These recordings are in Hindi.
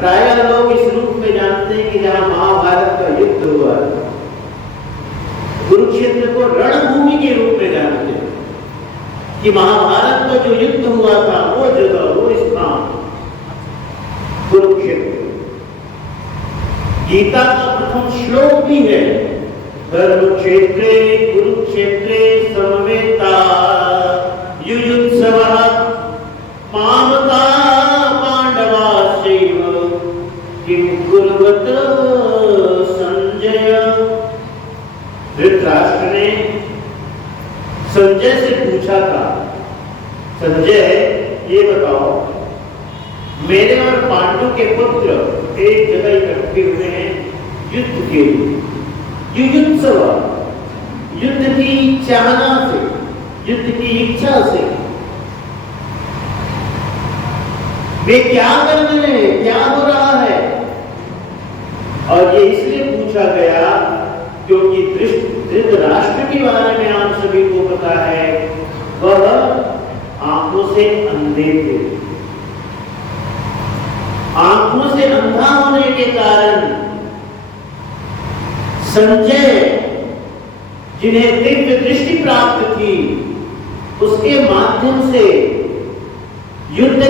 प्रायः लोग इस रूप में जानते हैं कि जहां महाभारत का युद्ध हुआ, कुरुक्षेत्र को रणभूमि के रूप में जानते हैं कि महाभारत का जो युद्ध हुआ था वो जगह, वो स्थान कुरुक्षेत्र। गीता का प्रथम श्लोक भी है, धर्मक्षेत्रे कुरुक्षेत्रे समवेता युयुत्सवः मामका पांडवाश्चैव किं कुर्वत संजय। धृतराष्ट्र ने संजय से पूछा था, संजय ये बताओ, मेरे और पांडु के पुत्र एक जगह इकट्ठे हुए हैं युद्ध के लिए, युयुत्सव, युद्ध की चाहना से, युद्ध की इच्छा से। वे क्या कर रहे हैं, क्या हो रहा है? और ये इसलिए पूछा गया क्योंकि धृतराष्ट्र के बारे में आप सभी को पता है, वह आंखों से अंधे थे। आंखों से अंधा होने के कारण संजय, जिन्हें दिव्य दृष्टि प्राप्त थी, उसके माध्यम से युद्ध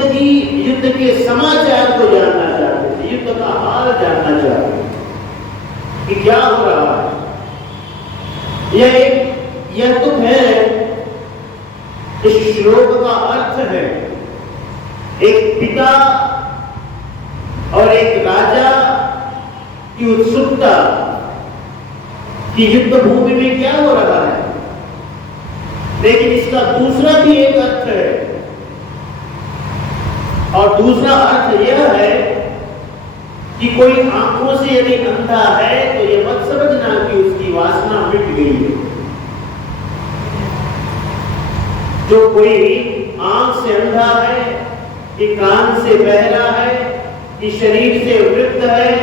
के समाचार को जानना चाहते थे, युद्ध का हाल जानना चाहते थे कि क्या हो रहा है। यह तो है, इस श्लोक का अर्थ है एक पिता और एक राजा की उत्सुकता कि युद्ध भूमि में क्या हो रहा है। लेकिन इसका दूसरा भी एक अर्थ है, और दूसरा अर्थ यह है कि कोई आंखों से यदि अंधा है तो यह मत समझना कि उसकी वासना मिट गई है। जो कोई आंख से अंधा है, कि कान से बहरा है, कि शरीर से वृद्ध है,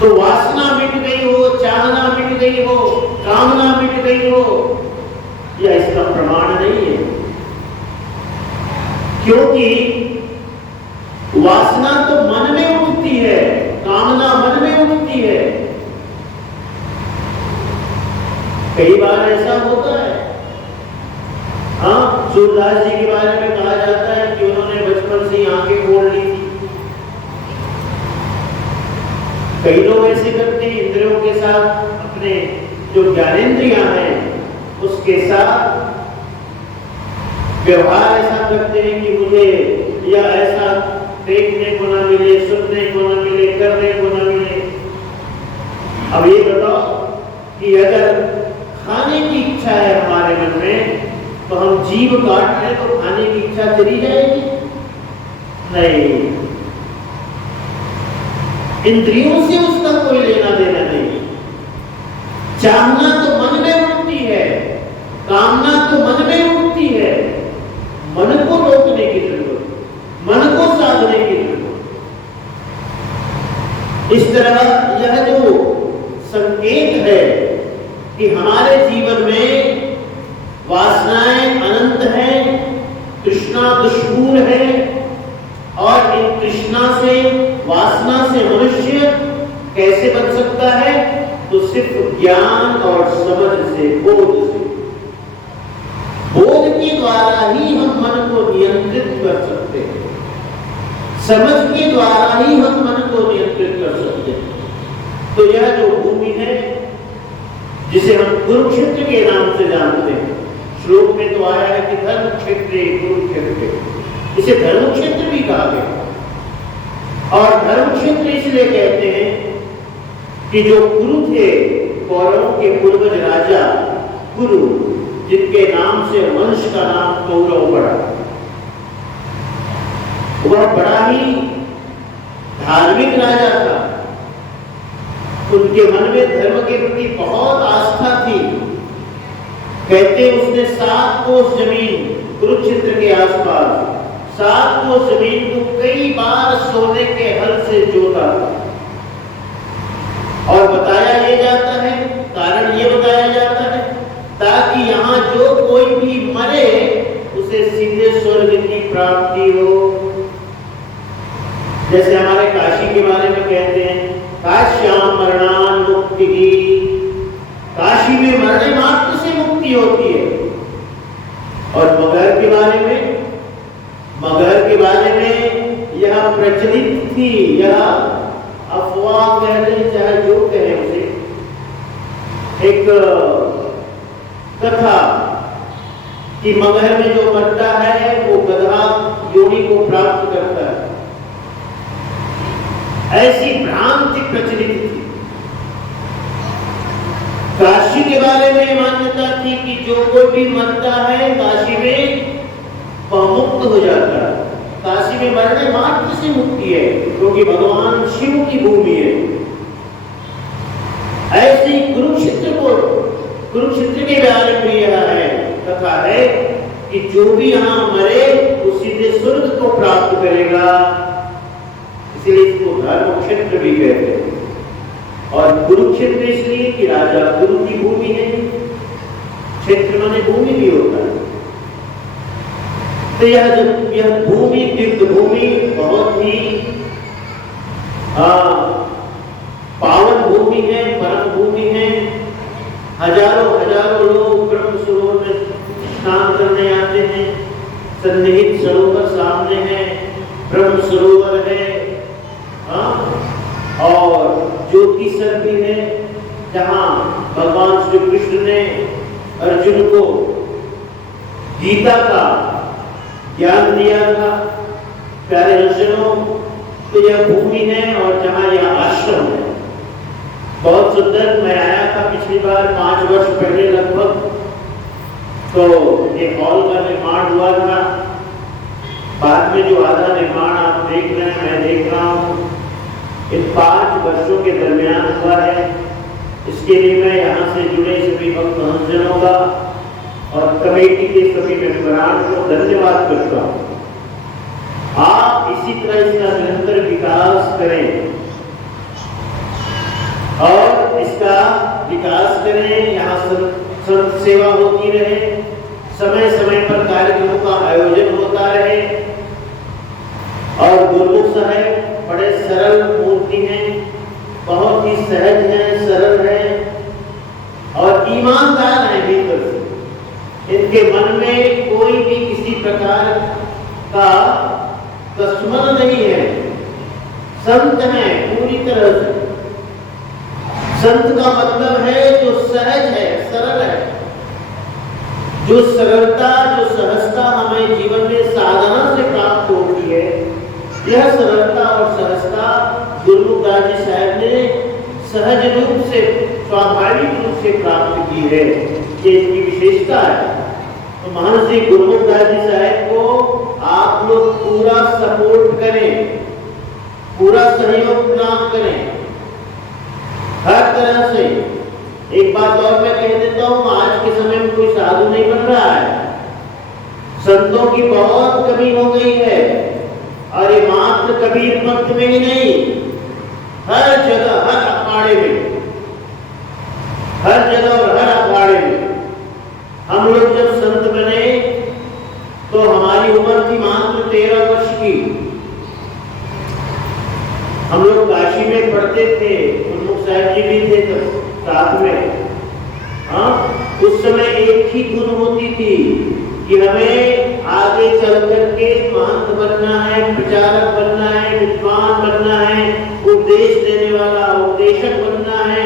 तो वासना मिट गई हो, चाहना मिट गई हो, कामना मिट गई हो, यह इसका प्रमाण नहीं है। क्योंकि वासना तो मन में उठती है, कामना मन में उठती है। कई बार ऐसा होता है। हाँ, सूरदास जी के बारे में कहा जाता है कि उन्होंने बचपन से ही आंखें खोल ली थी। कई लोग ऐसे करते हैं, इंद्रियों के साथ, अपने जो ज्ञानेंद्रियां हैं उसके साथ व्यवहार ऐसा करते हैं कि मुझे या ऐसा देखने को ना मिले, सुनने को ना मिले, करने को ना मिले। अब ये बताओ कि अगर खाने की इच्छा है हमारे मन में, तो हम जीभ काट लें तो खाने की इच्छा चली जाएगी? नहीं, इंद्रियों से उसका कोई लेना देना नहीं। चाहना तो मन में उठती है, कामना तो मन में उठती है। मन को रोकने की जरूरत, मन को साधने की जरूरत। इस तरह यह जो संकेत है कि हमारे जीवन में वासनाएं अनंत हैं, तृष्णा दुष्पूर्ण है, और इन तृष्णा से, वासना से मनुष्य कैसे बच सकता है? तो सिर्फ ज्ञान और समझ से, बोध से। बोध के द्वारा ही हम मन को नियंत्रित कर सकते हैं, समझ के द्वारा ही हम मन को नियंत्रित कर सकते हैं। तो यह जो भूमि है, जिसे हम कुरुक्षेत्र के नाम से जानते हैं, श्लोक में तो आया है कि धर्म क्षेत्र कुरुक्षेत्र, इसे धर्म क्षेत्र भी कहा गया। और धर्म क्षेत्र इसलिए कहते हैं कि जो कुरु थे, कौरवों के पूर्वज राजा कुरु, जिनके नाम से वंश का नाम कौरव पड़ा, वह बड़ा ही धार्मिक राजा था। उनके मन में धर्म के प्रति बहुत आस्था थी। कहते उसने 7 कोस जमीन कुरुक्षेत्र के आसपास, 7 कोस जमीन को कई बार सोने के हल से जोता। और बताया ये जाता है, कारण ये बताया जाता है, ताकि यहाँ जो कोई भी मरे उसे सीधे स्वर्ग की प्राप्ति हो। जैसे हमारे काशी के बारे में कहते हैं, काश्याम मरणान मुक्ति, काशी में मरने मात्र से मुक्ति होती है। और मगहर के बारे में यह प्रचलित थी, यह अफवाह कह लें चाहे जो कहे उसे, एक कथा कि मगहर में जो मरता है वो गधा योनि को प्राप्त करता है, ऐसी भ्रांति प्रचलित थी। काशी के बारे में मान्यता थी कि जो कोई भी मरता है काशी में वह मुक्त हो जाता है। काशी में मरने मात्र से मुक्ति है, क्योंकि भगवान शिव की भूमि है। ऐसे कुरुक्षेत्र के बारे में यह है कथा है कि जो भी यहाँ मरे वो सीधे स्वर्ग को प्राप्त करेगा, इसलिए इसको धर्म क्षेत्र भी कहते हैं। और कुरुक्षेत्र इसलिए कि राजा कुरु की भूमि है, क्षेत्र माने भूमि भी होता है। तो यह भूमि तीर्थ भूमि बहुत ही पावन भूमि है, परम भूमि है। हजारों लोग ब्रह्म सरोवर में स्नान करने आते हैं। सन्निहित सरोवर सामने है, ब्रह्म सरोवर है, और ज्योति सर भी है, जहां भगवान श्री कृष्ण ने अर्जुन को गीता का ज्ञान दिया था। प्यारे अर्जुनों, तो यह भूमि है और जहां यह आश्रम है। बहुत सुंदर, मैं आया था पिछली बार 5 वर्ष पहले लगभग, तो एक हॉल का निर्माण हुआ था। बाद में जो आधा निर्माण आप देख रहे हैं, मैं देख रहा हूँ, इन 5 वर्षों के दरमियान हुआ है। इसके लिए मैं यहाँ से जुड़े सभी भक्तजनों का और कमेटी के सभी मेंबरान को धन्यवाद करता हूँ। आप इसी तरह इसका निरंतर विकास करें और इसका विकास करें। यहाँ संत सेवा होती रहे, समय समय पर कार्यक्रमों का आयोजन होता रहे। और गुरुमुख साहब बड़े सरल मूर्ति हैं, बहुत ही सहज हैं, सरल हैं और ईमानदार हैं भीतर से। इनके मन में कोई भी किसी प्रकार का दुश्मन नहीं है। संत हैं पूरी तरह से। संत का मतलब है जो सहज है, सरल है, जो सरलता, जो सहजता हमें जीवन में साधना से प्राप्त होती है। यह सरलता और सहजता गुरुमुख दास जी साहब ने सहज रूप से, स्वाभाविक रूप से प्राप्त की है, ये इसकी विशेषता है। तो महर्षि गुरुमुख दास जी साहब को आप लोग पूरा सपोर्ट करें, पूरा सहयोग प्रदान करें हर तरह से। एक बात और मैं कह देता हूँ, आज के समय में कोई साधु नहीं बन रहा है, संतों की बहुत कमी हो गई है। और ये मात्र कबीर पंथ में ही नहीं, हर जगह, हर अखाड़े में, हर जगह और हर अखाड़े में। हम लोग जब संत बने तो हमारी उम्र थी मात्र 13 वर्ष की। हम लोग काशी में पढ़ते थे, गुरुमुख साहब जी भी थे तो साथ में। उस समय एक ही धुन होती थी कि हमें आगे चल करके महंत बनना है, प्रचारक बनना है, विद्वान बनना है, उपदेश देने वाला उपदेशक बनना है।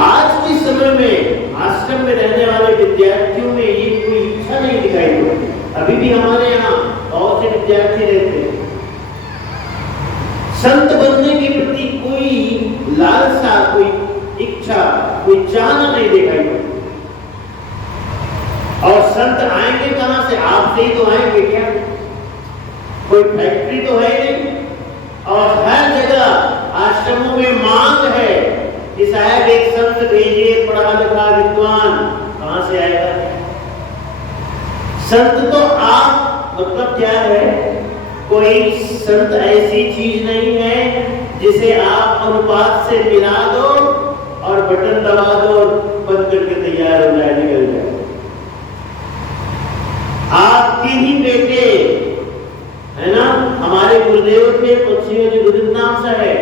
आज के समय में आश्रम में रहने वाले विद्यार्थियों में ये कोई इच्छा नहीं दिखाई पड़ती। अभी भी हमारे यहाँ बहुत से विद्यार्थी रहते हैं। संत बनने के प्रति कोई लालसा, कोई इच्छा, कोई चाहना नहीं दिखाई पड़ती। और संत आएंगे कहां से? आपसे ही तो आएंगे क्या? कोई फैक्ट्री तो है नहीं। और हर जगह आश्रमों में मांग है कि साहब एक संत भेजिए, पढ़ा लिखा विद्वान। कहां से आएगा संत? तो आप मतलब क्या है? कोई संत ऐसी चीज नहीं है जिसे आप अनुपात से मिला दो और बटन दबा दो और बंद करके तैयार हो जाए, निकल जाए। आपके ही बेटे है ना, हमारे गुरुदेव थे तुलसी जी गुरु नाम से है,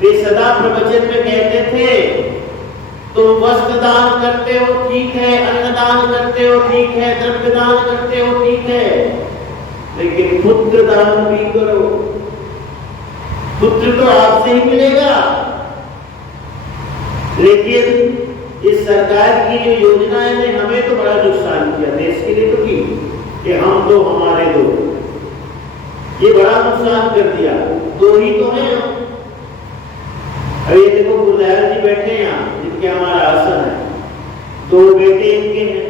वे सदा प्रवचन में कहते थे तो वस्त्र दान करते हो ठीक है, अन्न दान करते हो ठीक है, द्रव्य दान करते हो ठीक है, लेकिन पुत्र दान भी करो, पुत्र तो आपसे ही मिलेगा। लेकिन इस सरकार की जो योजनाएं ने हमें तो बड़ा नुकसान किया, देश के लिए तो की कि हम दो हमारे दो, ये बड़ा नुकसान कर दिया। दो ही तो हैं हम। अभी देखो गुरुदयाल जी बैठे हैं यहाँ, जिनके हमारा आसन है, दो बेटे इनके हैं,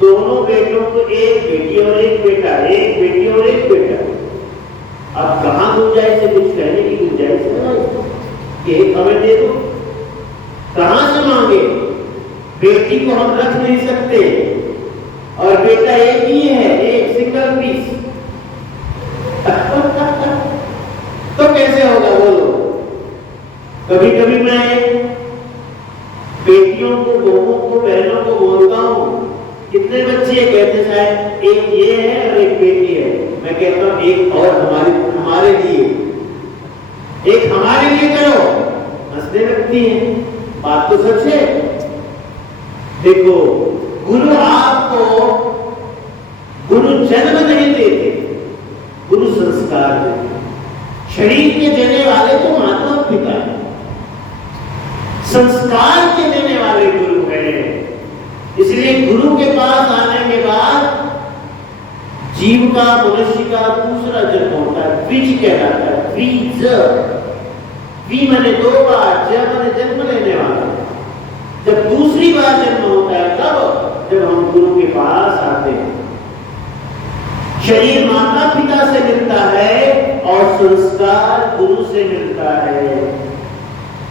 दोनों बेटों को एक बेटी और एक बेटा, एक बेटी और एक बेटा। अब कहां गुंजाइश है, कुछ कहने की गुंजाइश है? एक हमें दे दो, कहां से मांगे? बेटी को हम रख नहीं सकते और बेटा एक ही है, एक सिंगल पीस। तो कैसे होगा बोलो? कभी कभी मैं बेटियों को, बहुओं को, बहनों को बोलता हूं, कितने बच्चे? कहते शायद एक ये है और एक बेटी है। मैं कहता हूं एक और हमारे लिए, एक हमारे लिए करो। हंसने लगती है, बात तो सच है। देखो गुरु आपको, गुरु जन्म नहीं देते, गुरु संस्कार देते। शरीर के देने वाले तो माता पिता है, संस्कार के देने वाले गुरु हैं। इसलिए गुरु के पास आने के बाद जीव का, मनुष्य का दूसरा जन्म होता है, द्विज कहलाता है। द्विज, वी माने दो बार, ज माने जन्म लेने वाला। जब दूसरी बार जन्म होता है तब जब हम गुरु के पास आते हैं। शरीर माता पिता से मिलता है और संस्कार गुरु से मिलता है।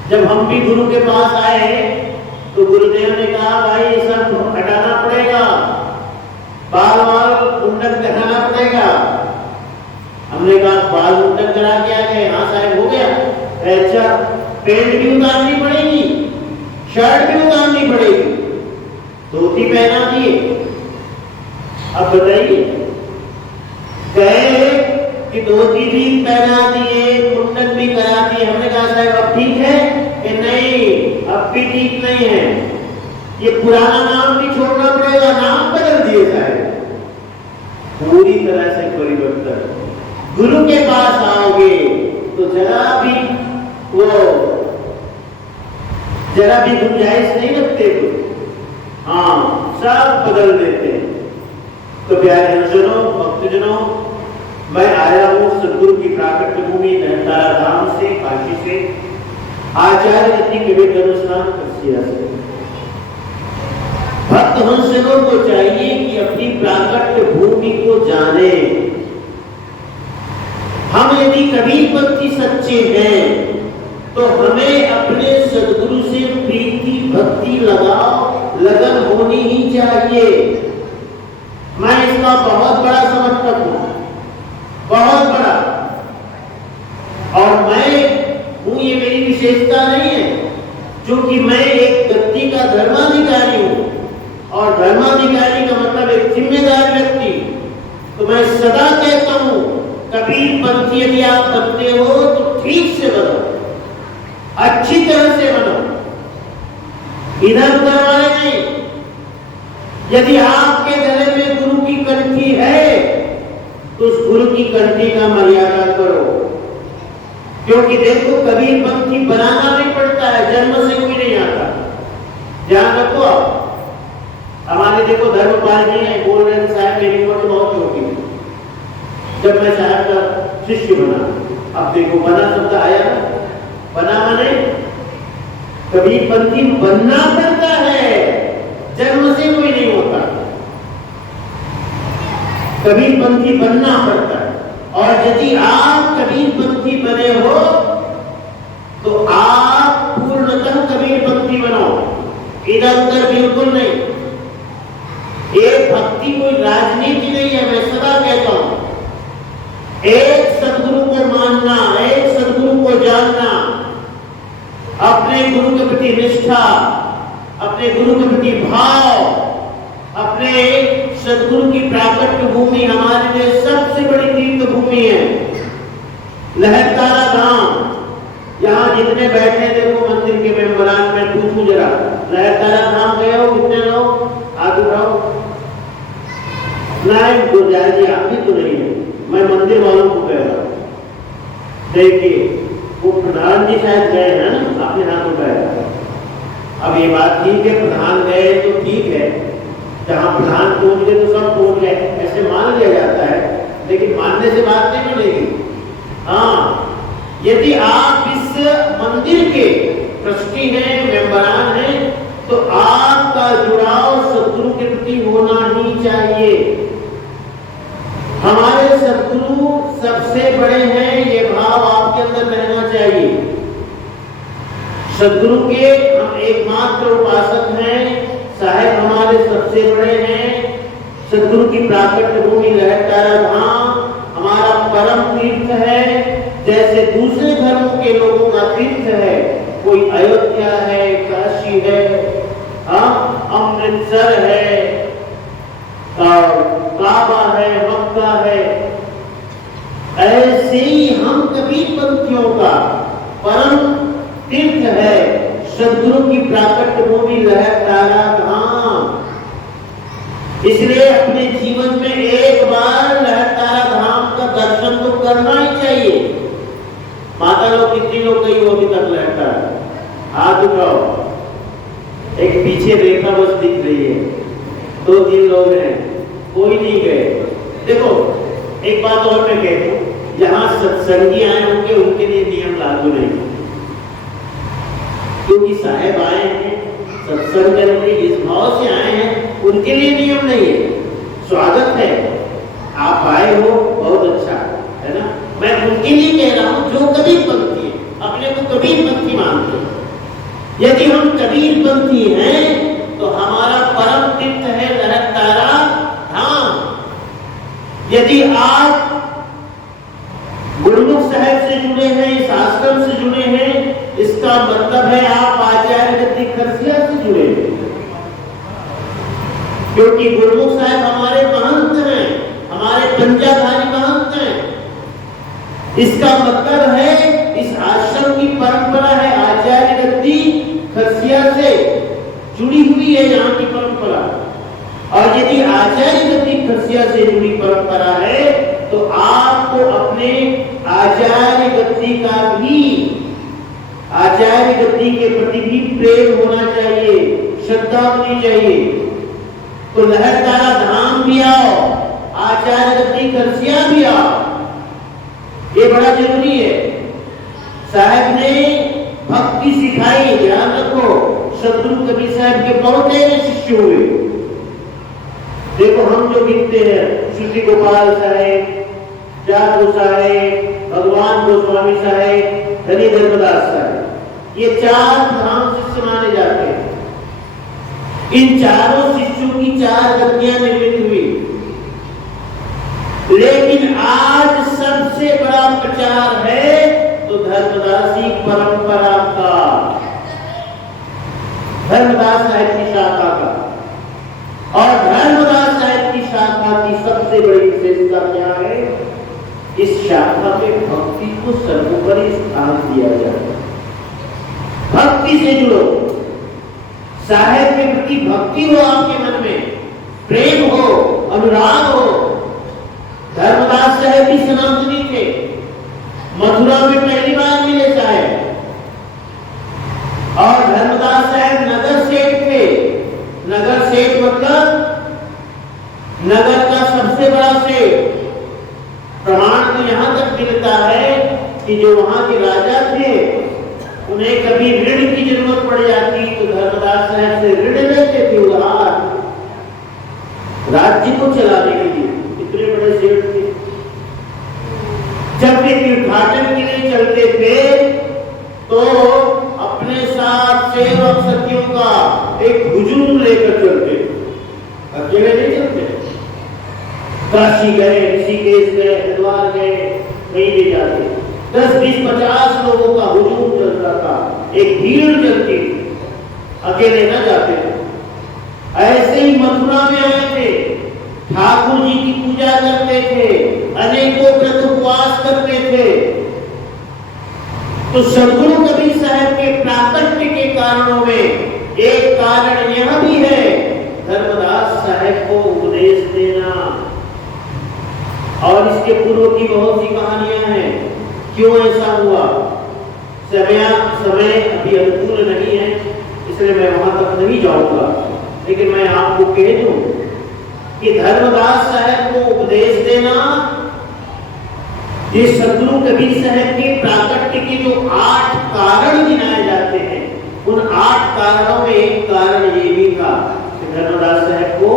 जब हम भी गुरु के पास आए तो गुरुदेव ने कहा भाई ये सब हटाना पड़ेगा, बाल मुंडन कराना पड़ेगा। हमने कहा बाल मुंडन करा के आ गए, हाँ साहब हो गया। अच्छा, पैंट भी उतारनी पड़ेगी, शर्ट भी उतारनी पड़ेगी, धोती पहना दिए। अब बताइए, कहे कि धोती भी पहना दिए, मुंडन भी करा दिए। हमने कहा साहब अब ठीक है कि नहीं? अब भी ठीक नहीं है, ये पुराना नाम भी छोड़ना पड़ेगा। नाम बदल दिए साहब, पूरी तरह से परिवर्तन। गुरु के पास आओगे तो जरा भी गुंजाइश नहीं रखते तो हाँ सब बदल देते हैं। तो प्यारे जनों, भक्तजनों, मैं आया हूं सदगुरु की प्राकट्य भूमि नहतारा धाम से, काशी से, आचार्य जी के वे अनुष्ठान से। भक्त हंसजनों को चाहिए कि अपनी प्राकट्य भूमि को जाने। हम यदि कबीरपंथी सच्चे हैं तो हमें अपने सदगुरु से प्रीति, भक्ति, लगाव, लगन होनी ही चाहिए। मैं इसका बहुत बड़ा समर्थक हूं, बहुत बड़ा। और मैं हूं, ये मेरी विशेषता नहीं है, क्योंकि मैं एक व्यक्ति का धर्माधिकारी हूं और धर्माधिकारी का मतलब एक जिम्मेदार व्यक्ति। तो मैं सदा कहता हूं कबीरपंथी यदि आप बनते हो तो ठीक से बनो, अच्छी तरह से बनो, इधर उधर वाले नहीं। यदि आपके गले में गुरु की कंठी है तो उस गुरु की कंठी का मर्यादा करो, क्योंकि देखो कबीरपंथी बनाना नहीं पड़ता है, जन्म से कोई नहीं आता। ध्यान रखो आप। हमारे देखो धर्मपाल जी हैं, बोल रहे साहब मेरी उम्र तो बहुत छोटी है जब मैं साहब का शिष्य बना। अब देखो बना शब्द आया ना, बना माने कबीरपंथी बनना पड़ता है, जन्म से कोई नहीं होता। कबीरपंथी बनना पड़ता है। और यदि आप कबीरपंथी बने हो तो आप पूर्णतः कबीरपंथी बनो, इधर उधर बिल्कुल नहीं। एक भक्ति कोई राजनीति नहीं है, मैं सदा कहता हूं। एक सदगुरु को मानना, एक सदगुरु को जानना, अपने गुरु के प्रति निष्ठा, अपने गुरु के प्रति भाव, अपने सदगुरु की प्राकट्य भूमि हमारे लिए सबसे बड़ी तीर्थ भूमि है। पूछ रहा, लहरतारा धाम गए हो कितने लोग, हाथ उठाओ। नहीं गुरजारी जी आप भी तो नहीं है, मैं मंदिर वालों को कह रहा हूँ। देखिए वो प्रधान जी शायद गए हैं ना, आपने हाथ उठाया। अब ये बात ठीक है, प्रधान गए तो ठीक है, जहाँ प्रधान पहुंच गए तो सब पहुंच गए, ऐसे मान लिया जाता है, लेकिन मानने से बात नहीं बनेगी। हाँ, यदि आप इस मंदिर के ट्रस्टी हैं, मेंबरान हैं, तो आपका जुड़ाव सद्गुरु के प्रति होना ही चाहिए। हमारे सद्गुरु सबसे बड़े हैं, ये भाव आपके अंदर रहना चाहिए। सद्गुरु के हम एकमात्र उपासक हैं, साहेब हमारे सबसे बड़े हैं। सद्गुरु की प्राकट्य भूमि लहरतारा धाम हमारा परम तीर्थ है, जैसे दूसरे धर्मों के लोगों का तीर्थ है। कोई अयोध्या है, काशी है, अमृतसर है, और काबा है, मक्का है। ऐसे ही हम कबीरपंथियों का परम तीर्थ है सद्गुरु की प्राकट्य भूमि लहरतारा धाम। इसलिए अपने जीवन में एक बार लहरतारा धाम का दर्शन तो करना ही चाहिए। माता लोग कितनी लोग गई हो अभी तक लहरतारा, हाथ उठाओ। एक पीछे रेखा बस दिख रही है, 2-3 लोग हैं, कोई नहीं गए। देखो एक बात और मैं कहता हूं, जहां सत्संगी आए होंगे उनके लिए नियम लागू नहीं, क्योंकि साहेब आए हैं सत्संग करने, इस भाव से आए हैं, उनके लिए नियम नहीं है। स्वागत है, आप आए हो, बहुत अच्छा है ना। मैं उनके लिए कह रहा हूं जो कबीरपंथी है, अपने को कबीरपंथी मानते हैं। यदि हम कबीरपंथी हैं तो हमारा परम तीर्थ है लहरतारा धाम। यदि आप गुरुमुख साहब से जुड़े हैं, इस आश्रम से जुड़े हैं, इसका मतलब है आप आचार्य गद्दी खरसिया से जुड़े हैं, क्योंकि गुरुमुख साहब हमारे महंत हैं, हमारे पंजाधारी महंत हैं। इसका मतलब है इस आश्रम की परंपरा है आचार्य गद्दी खरसिया से जुड़ी हुई है यहाँ की परंपरा। और यदि आचार्य गद्दी खरसिया से जुड़ी परंपरा है तो आपको अपने आचार्य गद्दी का भी, आचार्य गद्दी के प्रति भी प्रेम होना चाहिए, श्रद्धा होनी चाहिए। तो लहरतारा धाम भी आओ, आचार्य गद्दी खरसिया भी आओ, ये बड़ा जरूरी है। साहब ने भक्ति सिखाई, ध्यान रखो, सद्गुरु कबीर साहब के बहुत सारे शिष्य हुए। देखो हम जो गिनते हैं, श्री गोपाल साहेब, जागो साहेब, भगवान गोस्वामी साहेब, धनी धर्मदास साहेब, ये 4 धाम शिष्य माने जाते हैं। इन चारों शिष्यों की 4 गद्दियां निर्मित हुई, लेकिन आज सबसे बड़ा प्रचार है तो धर्मदासी परंपरा का, धर्मदास साहिब की शाखा का। और धर्मदास साहिब की शाखा की सबसे बड़ी विशेषता क्या है? इस शाखा में भक्ति को सर्वोपरि स्थान दिया जाए। भक्ति से जुड़ो, साहेब के प्रति भक्ति हो, आपके मन में प्रेम हो, अनुराग हो। धर्मदास साहेब भी सनातनी थे, मथुरा में पहली बार मिले साहेब। और धर्मदास साहेब नगर सेठ थे। नगर सेठ मतलब नगर का सबसे बड़ा सेठ। प्रमाण तो यहां तक मिलता है कि जो वहां के राजा थे, उन्हें कभी ऋण की जरूरत पड़ जाती तो धर्मदास साहब से ऋण लेते थे उधार, राज्य को चलाने के लिए। इतने बड़े सेठ थे। जब वे तीर्थाटन के लिए चलते थे तो अपने साथ सेवक सखियों का एक हुजूम लेकर चलते, अकेले नहीं चलते। काशी गए, ऋषिकेश गए, हरिद्वार गए, कहीं भी जाते 10, 20, 50 लोगों का हुजूम चलता था, एक भीड़ चलती थी, अकेले न जाते थे। ऐसे ही मथुरा में आए थे, ठाकुर जी की पूजा करते थे, अनेकों व्रत उपवास करते थे। तो सद्गुरु कबीर साहब के प्राकट्य के कारणों में एक कारण यह भी है, धर्मदास साहब को उपदेश देना। और इसके पूर्व की बहुत सी कहानियां हैं, क्यों ऐसा हुआ। समय अभी अनुकूल नहीं है, इसलिए मैं वहां तक नहीं जाऊंगा, लेकिन मैं आपको कह दूं कि धर्मदास साहब को उपदेश देना, ये सद्गुरु कबीर साहब के प्राकट्य के जो 8 कारण गिनाए जाते हैं, उन 8 कारणों में एक कारण ये भी था कि धर्मदास साहब को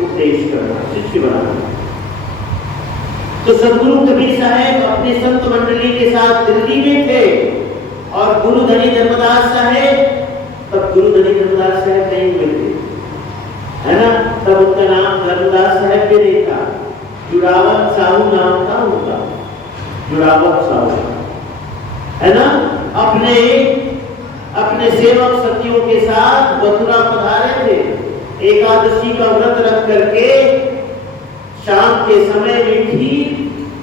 उपदेश करना, शिष्य बनाना। तो सद्गुरु कबीर साहब अपने संत मंडली के साथ दिल्ली में थे और गुरुधनी धर्मदास साहब, तब गुरुधनी धर्मदास साहब नहीं हुए थे, है ना, तब उनका नाम धर्मदास साहब भी नहीं था, जुड़ावन साहू नाम था उनका, जुड़ावन साहू, है ना। अपने सेवक सखियों के साथ मथुरा पधारे थे, एकादशी का व्रत रख करके शाम के समय में खीर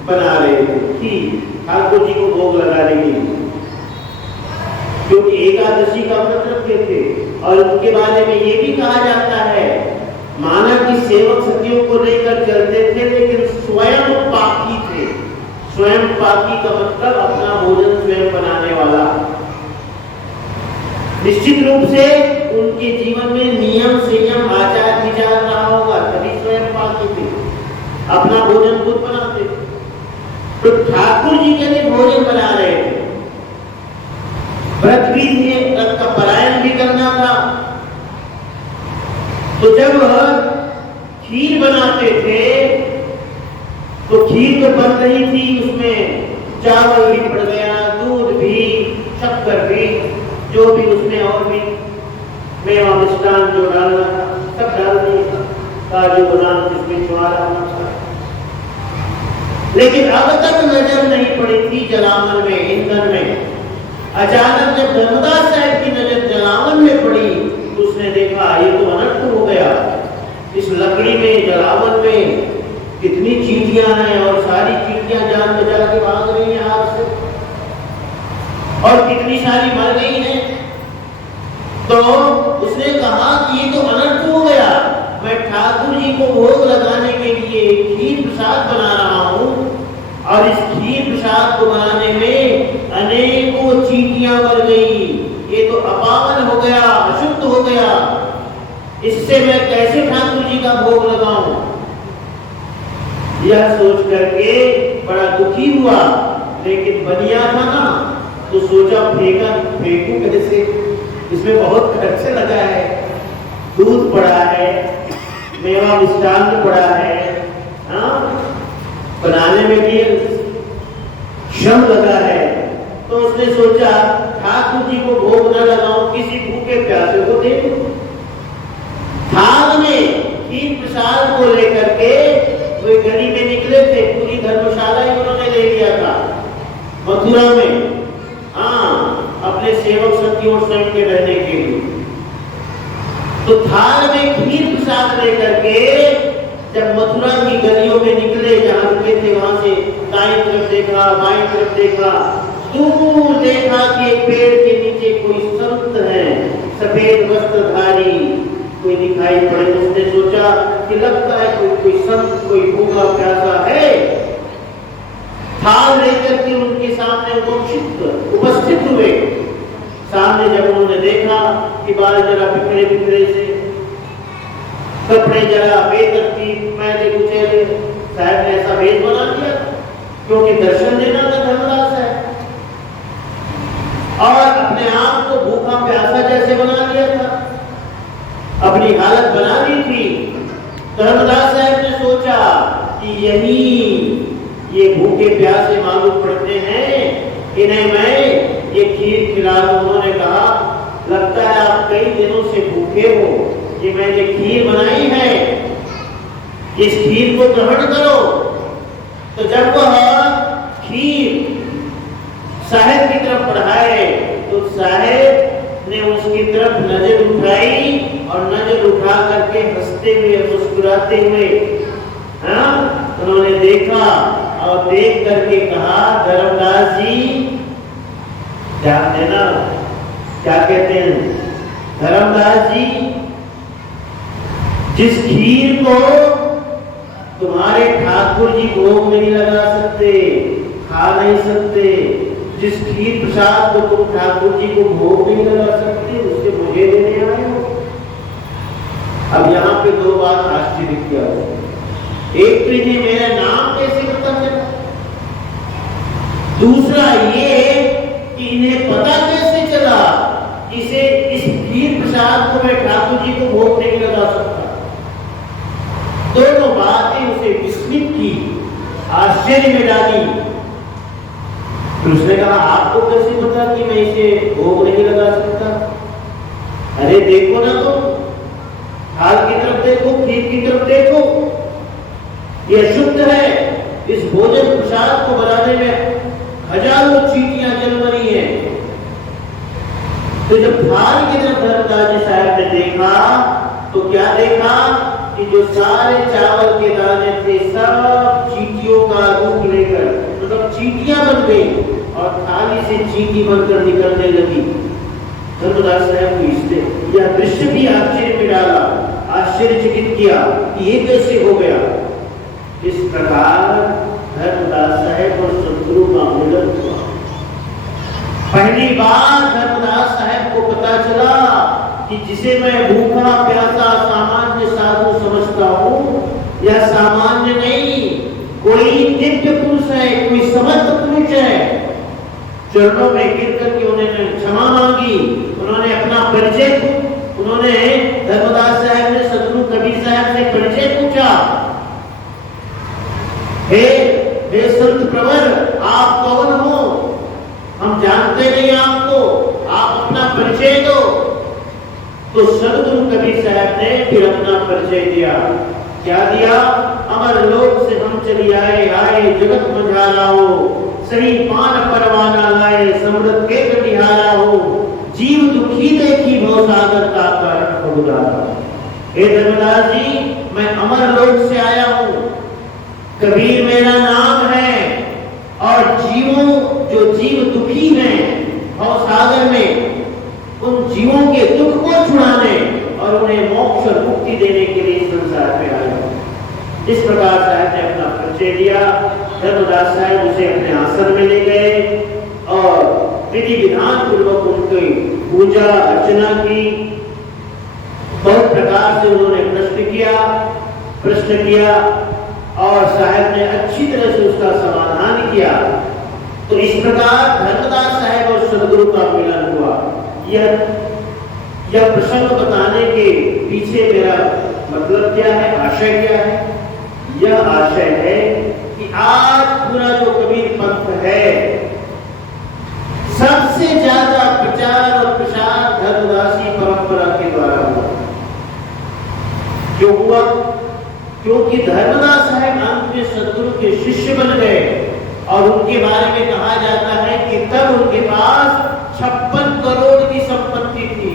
बना रहे थे, खीर ठाकुर जी को भोग लगाने के लिए, क्योंकि एकादशी का व्रत रखते थे। और उनके बारे में ये भी कहा जाता है, माना कि सेवक सखियों को लेकर चलते थे, लेकिन स्वयं पाकी थे। स्वयं पाकी का मतलब अपना भोजन स्वयं बनाने वाला। निश्चित रूप से उनके जीवन में नियम संयम आचार विचार रहा होगा, तभी स्वयं पाकी थे, अपना भोजन खुद बनाते थे। तो ठाकुर जी के लिए भोजन बना रहे थे, व्रत भी थे, व्रत का परायण भी करना था। तो जब खीर बनाते थे तो खीर तो बन रही थी, उसमें चावल भी पड़ गया, दूध भी, शक्कर भी, जो भी उसमें और भी मेवा मिष्टान जो डालना था सब डाल दिया, काजू बादाम जिसमें छुआरा होना था। लेकिन अब तक नजर नहीं पड़ी थी जलावन में, ईंधन में। अचानक जब धर्मदास साहब की नजर जलावन में पड़ी तो उसने देखा ये तो अनर्थ हो गया, इस लकड़ी में, जलावन में कितनी चींटियां हैं और सारी चींटियां जान बचा के भाग रही हैं आग से, और कितनी सारी मर गई हैं। तो उसने कहा कि ये तो अनर्थ हो गया, मैं ठाकुर जी को भोग लगाने के लिए खीर प्रसाद बना रहा हूं और इस खीर प्रसाद को बनाने में अनेकों चींटियां मर गई, ये तो अपावन हो गया, अशुद्ध हो गया, इससे मैं कैसे ठाकुर जी का भोग लगाऊं। यह सोच करके बड़ा दुखी हुआ, लेकिन बनिया था ना, तो सोचा फेंकू कैसे, इसमें बहुत खर्च लगा है, दूध पड़ा है, मेवा मिष्टान पड़ा है, बनाने में भी श्रम लगा है। तो उसने सोचा ठाकुर जी को भोग न लगाऊं, किसी भूखे प्यासे को दे दूं। थाल में खीर प्रसाद को लेकर के वे गली में निकले थे, पूरी धर्मशाला ही उन्होंने ले लिया था मथुरा में, अपने सेवक सखियों स्वयं के रहने के लिए। तो थाल में खीर प्रसाद लेकर के जब मथुरा की गलियों में निकले, जहां रुके थे वहां से दाईं तरफ देखा, बाईं तरफ देखा, दूर देखा कि एक पेड़ के नीचे कोई संत है, सफेद वस्त्रधारी कोई दिखाई पड़े। उसने सोचा कि लगता है कोई संत, कोई भूखा प्यासा है। थाल लेकर के उनके सामने उपस्थित हुए। सामने जब उन्होंने देखा कि बाल जरा बिखरे बिखरे से, कपड़े जरा बेतरतीब, मैले कुचैले, साहब ने ऐसा भेद बना दिया क्योंकि दर्शन देना था धर्मदास है, और अपने आप को भूखा प्यासा जैसे बना दिया था, अपनी हालत बना दी थी। धर्मदास साहब ने सोचा कि ये भूखे प्यासे मालूम पड़ते हैं, इन्हें मैं ये खीर खिला दूं। उन्होंने कहा लगता है आप कई दिनों से भूखे हो, ये मैंने खीर बनाई है, इस खीर को ग्रहण करो। तो जब वह खीर साहब की तरफ बढ़ाए तो साहब ने उसकी तरफ नजर उठाई और नजर उठा करके हंसते हुए, मुस्कुराते हुए उन्होंने देखा और देख करके कहा धर्मदास जी, ध्यान देना क्या कहते हैं, धर्मदास जी, जिस खीर को तुम्हारे ठाकुर जी भोग नहीं लगा सकते, खा नहीं सकते, जिस खीर प्रसाद को तुम ठाकुर जी को भोग नहीं लगा सकते, उससे मुझे देने आए हो। अब यहाँ पे दो बात आश्चर्य किया हो। एक तो इन्हें मेरा नाम कैसे पता चला, दूसरा ये कि इन्हें पता कैसे चला इसे इस खीर प्रसाद को मैं ठाकुर जी को भोग नहीं लगा सकता। दोनों बातें उसे विस्मित की, आश्चर्य में डाली। तो उसने कहा आपको कैसे पता कि मैं इसे भोग नहीं लगा सकता? अरे देखो ना, तुम थाल की तरफ देखो, खीर की तरफ देखो, यह शुद्ध है। इस भोजन प्रसाद को बनाने में हजारों चींटियां जल रही हैं। तो जब थाल की तरफ धर्मदास जी साहब ने देखा तो क्या देखा कि जो सारे चावल के दाने थे सब चींटियों का रूप लेकर, मतलब चींटियां बन गई और थाली से चींटी बनकर निकलने लगी। धर्मदास साहब को इससे यह दृश्य भी आश्चर्य में डाला, आश्चर्यचकित किया कि ये कैसे हो गया। इस प्रकार धर्मदास साहब और सदगुरु का मिलन हुआ। पहली बार धर्मदास साहब को पता चला कि जिसे मैं भूखा प्यासा सामान्य साधु समझता हूँ, यह सामान्य नहीं, कोई दिव्य पुरुष है, कोई समर्थ पुरुष है। चरणों में गिर करके उन्होंने क्षमा मांगी, उन्होंने अपना परिचय, उन्होंने धर्मदास साहब ने सदगुरु कबीर साहब से परिचय पूछा। हे संत प्रवर, आप कौन हो? हम जानते नहीं आपको, आप अपना परिचय दो। तो सदगुरु कबीर साहब ने फिर अपना परिचय दिया। क्या दिया? अमर लोक से हम चली आए, आए जगत मझाला हो, सही पान परवाना लाए, समृद्ध के कटिहारा हो, जीव दुखी देखी भव सागर का कारण उदारा। हे धर्मदास जी, मैं अमर लोक से आया हूँ, कबीर मेरा नाम है, और जीवों जो जीव दुखी हैं भव सागर में, उन जीवों के दुख को छुड़ाने और उन्हें मोक्ष और मुक्ति देने के लिए संसार में आया हूँ। इस प्रकार साहब ने अपना परिचय दिया। धर्मदास साहब उसे अपने आसन में ले गए और विधि विधान पूर्वक उनकी पूजा अर्चना की। बहुत प्रकार से उन्होंने प्रश्न किया और साहब ने अच्छी तरह से उसका समाधान किया। तो इस प्रकार धर्मदास साहब और सदगुरु का मिलन हुआ। यह प्रसंग बताने के पीछे मेरा मतलब क्या है, आशय क्या है? यह आशय है कि आज पूरा जो कबीर पंथ है, सबसे ज्यादा प्रचार और प्रसार धर्मदासी परंपरा के द्वारा हुआ। क्यों हुआ? क्योंकि धर्मदास साहब अंत में सदगुरु के शिष्य बन गए और उनके बारे में कहा जाता है कि तब उनके पास 56 करोड़ की संपत्ति थी।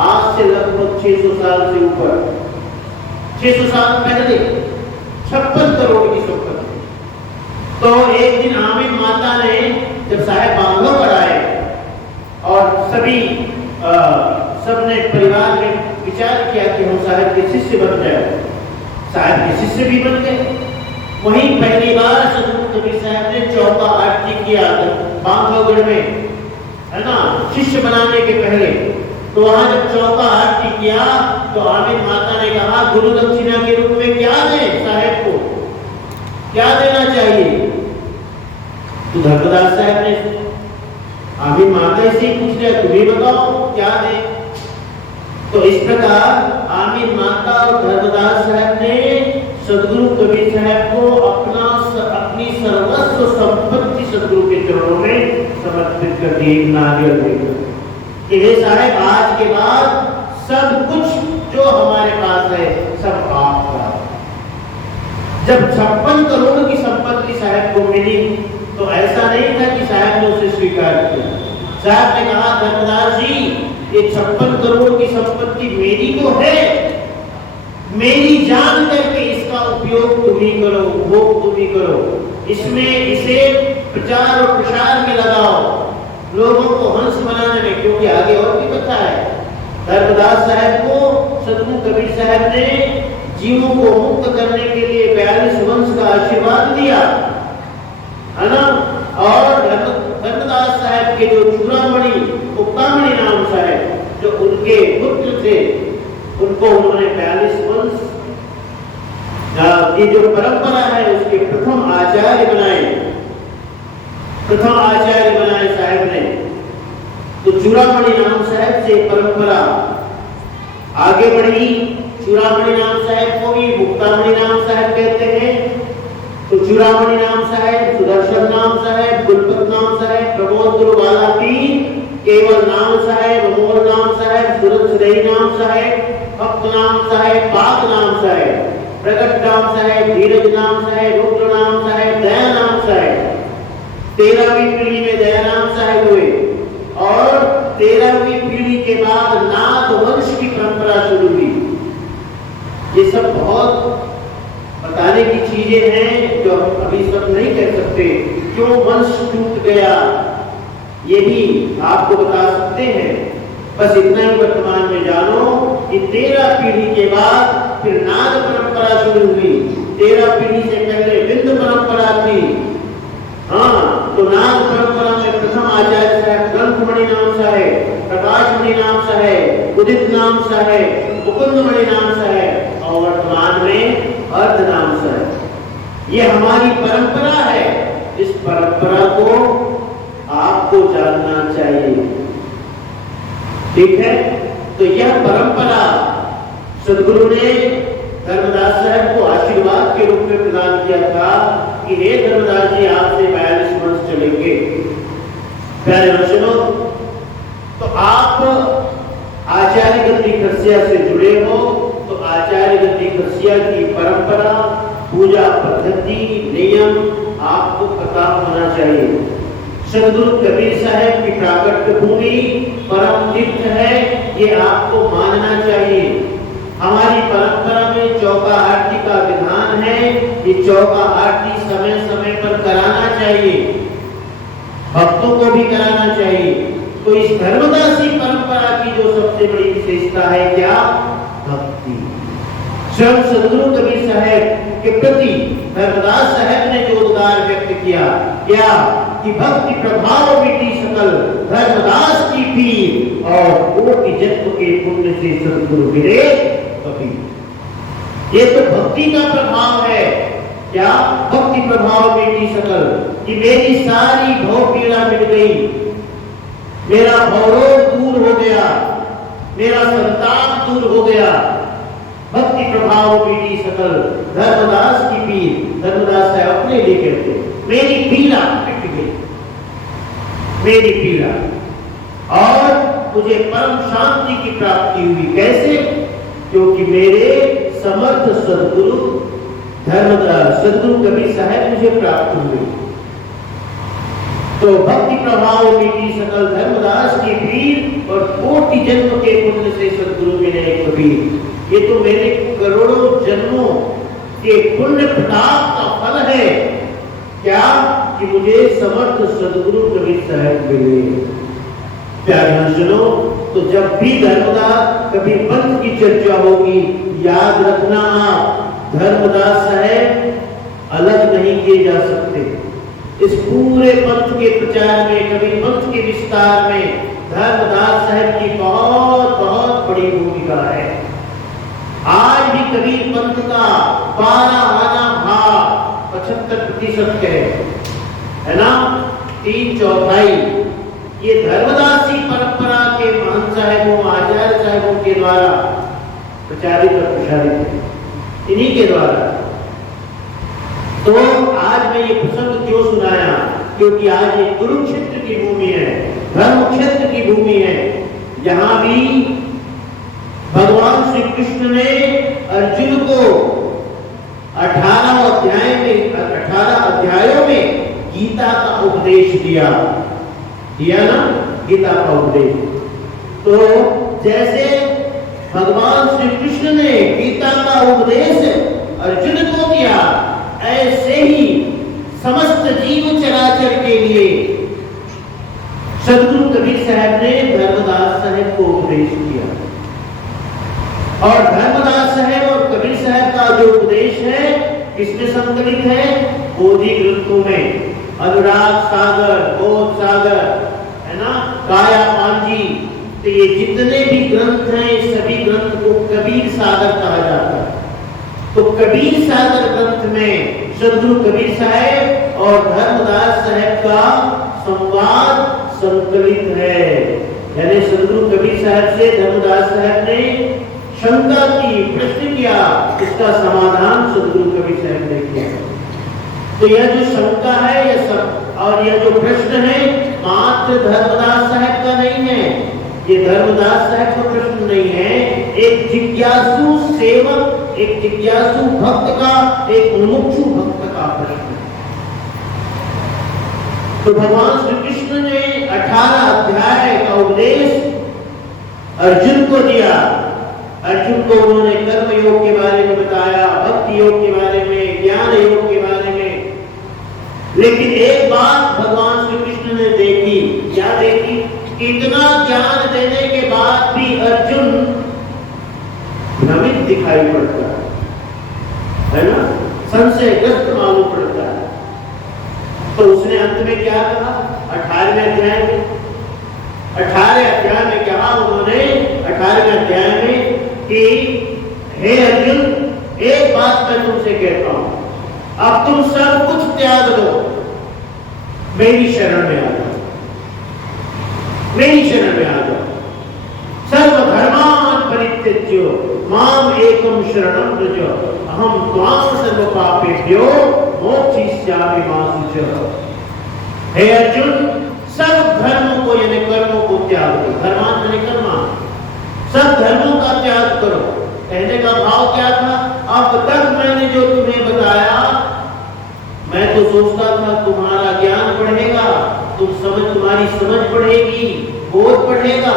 आज से लगभग 600 साल से ऊपर, 600 साल पहले 56 करोड़ की संपत्ति। तो एक दिन आमिर माता ने जब साहब बांग्लो पर आए और सबने परिवार में विचार किया कि हम साहब के शिष्य बन जाए, साहब के शिष्य भी बन गए। वहीं पहली बार सदगुरु कबीर साहब ने चौका आरती किया बांग्लोगढ़ में, है ना, शिष्य बनाने के पहले। तो वहां जब चौका आरती किया तो आमिर माता ने कहा गुरु दक्षिणा के रूप में क्या दें साहब को, क्या देना चाहिए? तो धर्मदास साहब ने आमिर माता से पूछ लिया, तुम्हें बताओ क्या दें? तो इस प्रकार आमिर माता और धर्मदास साहब ने सदगुरु कबीर साहब को अपनी सर्वस्व संपत्ति सदगुरु के चरणों में समर्पित कर दी, नारियल देकर कि हे साहब, आज के बाद सब कुछ जो हमारे पास है सब आपका। जब 56 करोड़ की संपत्ति साहब को मिली तो ऐसा नहीं था कि साहब ने उसे स्वीकार किया। साहब ने कहा धर्मदास जी, ये 56 करोड़ की संपत्ति मेरी तो है, मेरी जान करके इसका उपयोग तुम ही करो, भोग तुम ही करो, इसे प्रचार और प्रसार में लगाओ, लोगों को हंस बनाने में, क्योंकि आगे और भी कथा है। धर्मदास साहब को सतगुरु कबीर साहब ने जीवों को मुक्त करने के लिए 42 वंश का आशीर्वाद दिया, है ना। और धर्मदास साहब के जो चूड़ामणि मुक्तामणि नाम साहब जो उनके पुत्र थे, उनको उन्होंने 42 वंश की जो परंपरा है उसके प्रथम आचार्य बनाए साहब ने। तो चूड़ामणि नाम साहब से परंपरा आगे बढ़ी। चूड़ामणि नाम साहब को भी मुक्तामणि नाम साहब कहते हैं। तो चूड़ामणि नाम साहब, सुदर्शन नाम साहब, गुलपत नाम साहब, प्रमोद गुरुवाला पीर, केवल नाम साहब, अमोल नाम साहब, सूरज सदई नाम साहब, भक्त नाम साहब, पाक नाम साहब, प्रगट नाम साहब, धीरज नाम साहब, रुद्र नाम साहब, दया नाम साहब। 13वीं पीढ़ी में दया नाम साहब हुए और 13वीं पीढ़ी के बाद नाथ वंश की परंपरा शुरू हुई। ये सब बहुत बताने की चीजें हैं जो हम अभी सब नहीं कह सकते। क्यों वंश टूट गया ये भी आपको बता सकते हैं। बस इतना ही वर्तमान में जानो कि 13 पीढ़ी के बाद फिर नाग परंपरा शुरू हुई। 13 पीढ़ी से पहले विंध्य परंपरा थी। हाँ, तो नाग परंपरा में प्रथम आचार्य साहब ग्रंथमणि नाम साहब, प्रकाशमणि नाम साहब, उदित नाम साहब, मुकुंदमणि नाम साहब और वर्तमान में अर्ध नाम साहब। ये हमारी परंपरा है। इस परंपरा को आपको जानना चाहिए, ठीक है। तो यह परंपरा सदगुरु ने धर्मदास साहब को आशीर्वाद के रूप में प्रदान किया था कि हे धर्मदास जी, आपसे 42 वर्ष चलेंगे। प्यारे दर्शनों, तो आप आचार्य गद्दी खरसिया से जुड़े हो तो आचार्य गद्दी खरसिया की परंपरा, पूजा पद्धति, नियम आपको पता होना चाहिए। सदगुरु कबीर साहब की प्राकट्य भूमि परम तीर्थ है, ये आपको मानना चाहिए। हमारी परंपरा में चौका आरती का विधान है। ये चौका आरती समय समय पर कराना चाहिए, भक्तों को भी कराना चाहिए। तो इस धर्मदासी परंपरा की जो सबसे बड़ी विशेषता है क्या? भक्ति। स्वयं सदगुरु कबीर साहब के प्रति धर्मदास साहब ने जो उद्गार व्यक्त किया, क्या कि भक्ति प्रभाव मिटी सकल धर्मदास की पीर और कोटि जन्म के पुण्य से सदगुरु मिले कबीर। ये तो भक्ति का प्रभाव है। क्या? भक्ति प्रभाव मिटी सकल, कि मेरी सारी भव पीड़ा मिट गई, मेरा भवरोग दूर हो गया, मेरा संताप दूर हो गया। भक्ति प्रभाव मिटी सकल धर्मदास की पीर। धर्मदास साहब अपने लिए कहते, मेरी पीड़ा मिट गई, मेरी पीड़ा, और मुझे परम शांति की प्राप्ति हुई। कैसे? क्योंकि मेरे समर्थ सदगुरु धर्मदास सदगुरु कबीर साहब मुझे प्राप्त हुए। तो भक्ति प्रभाव मिटी सकल धर्मदास की पीर और कोटि जन्म के पुण्य से सदगुरु मिले कबीर। ये तो मेरे करोड़ों जन्मों के पुण्य प्रताप का फल है। क्या? कि मुझे समर्थ सदगुरु कबीर साहब मिले। प्यारे सुनो, तो जब भी धर्मदास कबीर पंथ की चर्चा होगी, याद रखना आप, धर्मदास साहब अलग नहीं किए जा सकते। इस पूरे पंथ के प्रचार में, कबीर पंथ के विस्तार में धर्मदास साहब की बहुत बहुत बड़ी भूमिका है। आज भी कबीर पंथ का 12 आना भाग 75% है ना, 3/4 ये धर्मदासी परंपरा के महंत साहेबों, आचार्य साहेबों के द्वारा प्रचारित और प्रसारित है, इन्हीं के द्वारा। तो आज मैं ये प्रसंग क्यों सुनाया? क्योंकि आज ये कुरुक्षेत्र की भूमि है, धर्म क्षेत्र की भूमि है, जहां भी भगवान श्री कृष्ण ने अर्जुन को 18 अध्यायों में गीता का उपदेश दिया ना, गीता का उपदेश। तो जैसे भगवान श्री कृष्ण ने गीता का उपदेश अर्जुन को दिया, ऐसे ही समस्त जीव चराचर के लिए सदगुरु कबीर साहब ने धर्मदास साहब को उपदेश किया। और धर्मदास साहब और कबीर साहब का जो उपदेश है किसमें संकलित है? बोधि ग्रंथों में। अनुराग सागर, बोध सागर, है ना, काया पांजी, तो ये जितने भी ग्रंथ हैं सभी ग्रंथ को कबीर सागर कहा जाता है। तो कबीर सागर ग्रंथ में सदगुरु कबीर साहब और धर्मदास साहब का संवाद संकलित है। यानी सदगुरु कबीर साहब से धर्मदास साहब ने शंका की, प्रश्न किया, इसका समाधान सदगुरु कबीर साहब ने किया। तो यह जो शंका है यह सब और यह जो प्रश्न है मात्र धर्मदास साहब का नहीं है, ये धर्मदास साहब का प्रश्न नहीं है, एक जिज्ञासु सेवक, एक जिज्ञासु भक्त का, एक मुमुक्षु भक्त का प्रश्न है। तो भगवान श्री कृष्ण ने 18 अध्याय का उपदेश अर्जुन को दिया। अर्जुन को उन्होंने कर्म योग के बारे में बताया, भक्ति योग के बारे में, ज्ञान योग के बारे में। लेकिन एक बात भगवान श्री कृष्ण ने देखी, क्या देखी? इतना ज्ञान देने के बाद भी अर्जुन भ्रमित दिखाई पड़ता है ना, संशयग्रस्त मालूम पड़ता है। तो उसने अंत में क्या कहा? 18वें अध्याय में, 18वें अध्याय में कहा उन्होंने, 18वें अध्याय में कि हे अर्जुन, एक बात मैं तुमसे कहता हूं, अब तुम सब कुछ त्याग दो, मेरी शरण में आ जाओ, मेरी शरण में आ जाओ। सर्वधर्मान् परित्यज्य माम एकम शरणं व्रज, अहम त्वां सर्व पापेभ्यो मोक्षयिष्यामि मा शुचः। हे अर्जुन, सब धर्मों को यानी कर्मों को त्याग दो। धर्मान यानी कर्मा, सब धर्मों का त्याग करो। कहने का भाव क्या था? अब तक मैंने जो तुम्हें बताया, मैं तो सोचता था तुम्हारा ज्ञान बढ़ेगा, तुम्हारी समझ बढ़ेगी, बोध बढ़ेगा,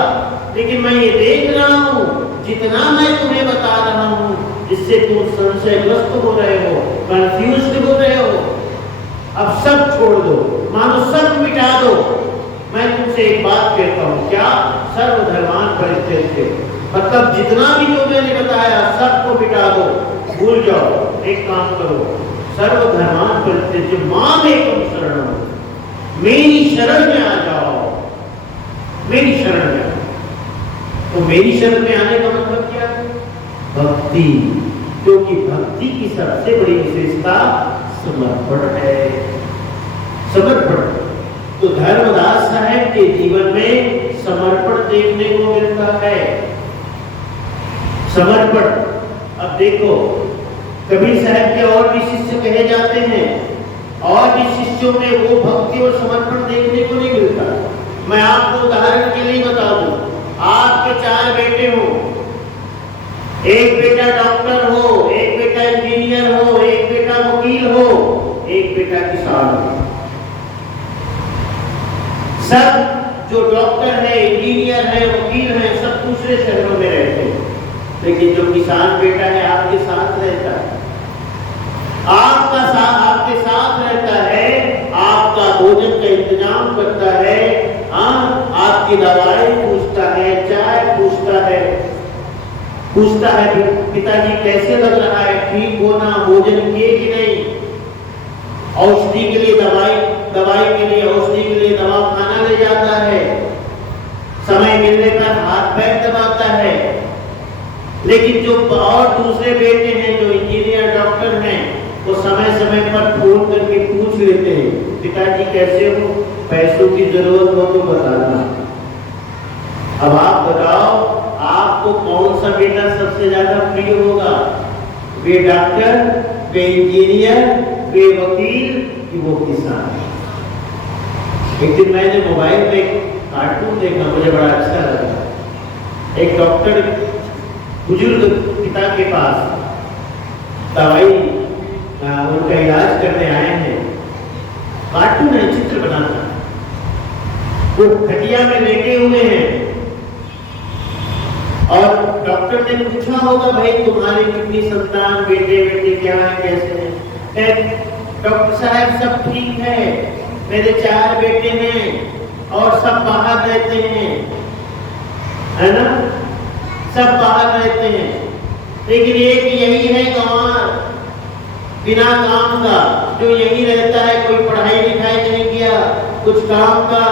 लेकिन मैं ये देख रहा हूं जितना मैं तुम्हें बता रहा हूं जिससे तुम संशयग्रस्त हो रहे हो, कंफ्यूज्ड हो रहे हो। अब सब छोड़ दो, मानो सब मिटा दो। मैं तुमसे एक बात कहता हूं, क्या? सर्वधर्मान परित्यज्य, मतलब जितना भी जो मैंने बताया सबको मिटा दो, भूल जाओ। एक काम करो, सर्वधर्मान परित्यज्य माम एकम शरणं, मेरी शरण में आ जाओ, मेरी शरण में। तो मेरी शरण में आने का मतलब क्या है? भक्ति, क्योंकि भक्ति की सबसे बड़ी विशेषता समर्पण है, समर्पण। तो धर्मदास साहब के जीवन में समर्पण देखने को मिलता है, समर्पण। अब देखो, कबीर साहब के और भी शिष्य कहे जाते हैं, और भी शिष्यों में वो भक्ति और समर्पण देखने को नहीं मिलता। मैं आपको उदाहरण के लिए बता दूं, आपके 4 बेटे हो, एक बेटा डॉक्टर हो, एक बेटा इंजीनियर हो, एक बेटा वकील हो, एक बेटा किसान हो। सब जो डॉक्टर है, इंजीनियर है, वकील है, सब दूसरे शहरों में रहते हैं, लेकिन जो किसान बेटा है आपके साथ रहता है, आपके साथ रहता है, आपका भोजन का इंतजाम करता है, आपकी दवाई पूछता है, चाय पूछता है, पिताजी कैसे लग रहा है, ठीक हो ना, भोजन किए कि नहीं, औषधि के लिए दवाई के लिए औषधि के लिए दवा खाना ले जाता है, समय मिलने पर हाथ पैर दबाता है। लेकिन जो और दूसरे बेटे हैं जो इंजीनियर डॉक्टर हैं, वो समय समय पर फोन करके पूछ लेते हैं, पिताजी कैसे हो, पैसों की जरूरत हो तो बताना। अब आप बताओ, आपको कौन सा बेटा सबसे ज्यादा प्रिय होगा? वे डॉक्टर, वे इंजीनियर, वे वकील कि वो किसान? एक दिन मैंने मोबाइल पे कार्टून देखा, मुझे बड़ा अच्छा लगा। एक डॉक्टर बुजुर्ग पिता के पास दवाई उनका इलाज करने आए हैं, कार्टून है, चित्र बनाता, वो खटिया में लेटे हुए हैं और डॉक्टर ने पूछा होगा, भाई तुम्हारे कितनी संतान, बेटे बेटे क्या है, कैसे हैं? डॉक्टर साहब सब ठीक है, मेरे 4 बेटे हैं और सब बाहर रहते हैं, है ना, सब बाहर रहते हैं। लेकिन एक यही है गंवार बिना काम का, जो यही रहता है, कोई पढ़ाई लिखाई नहीं किया, कुछ काम का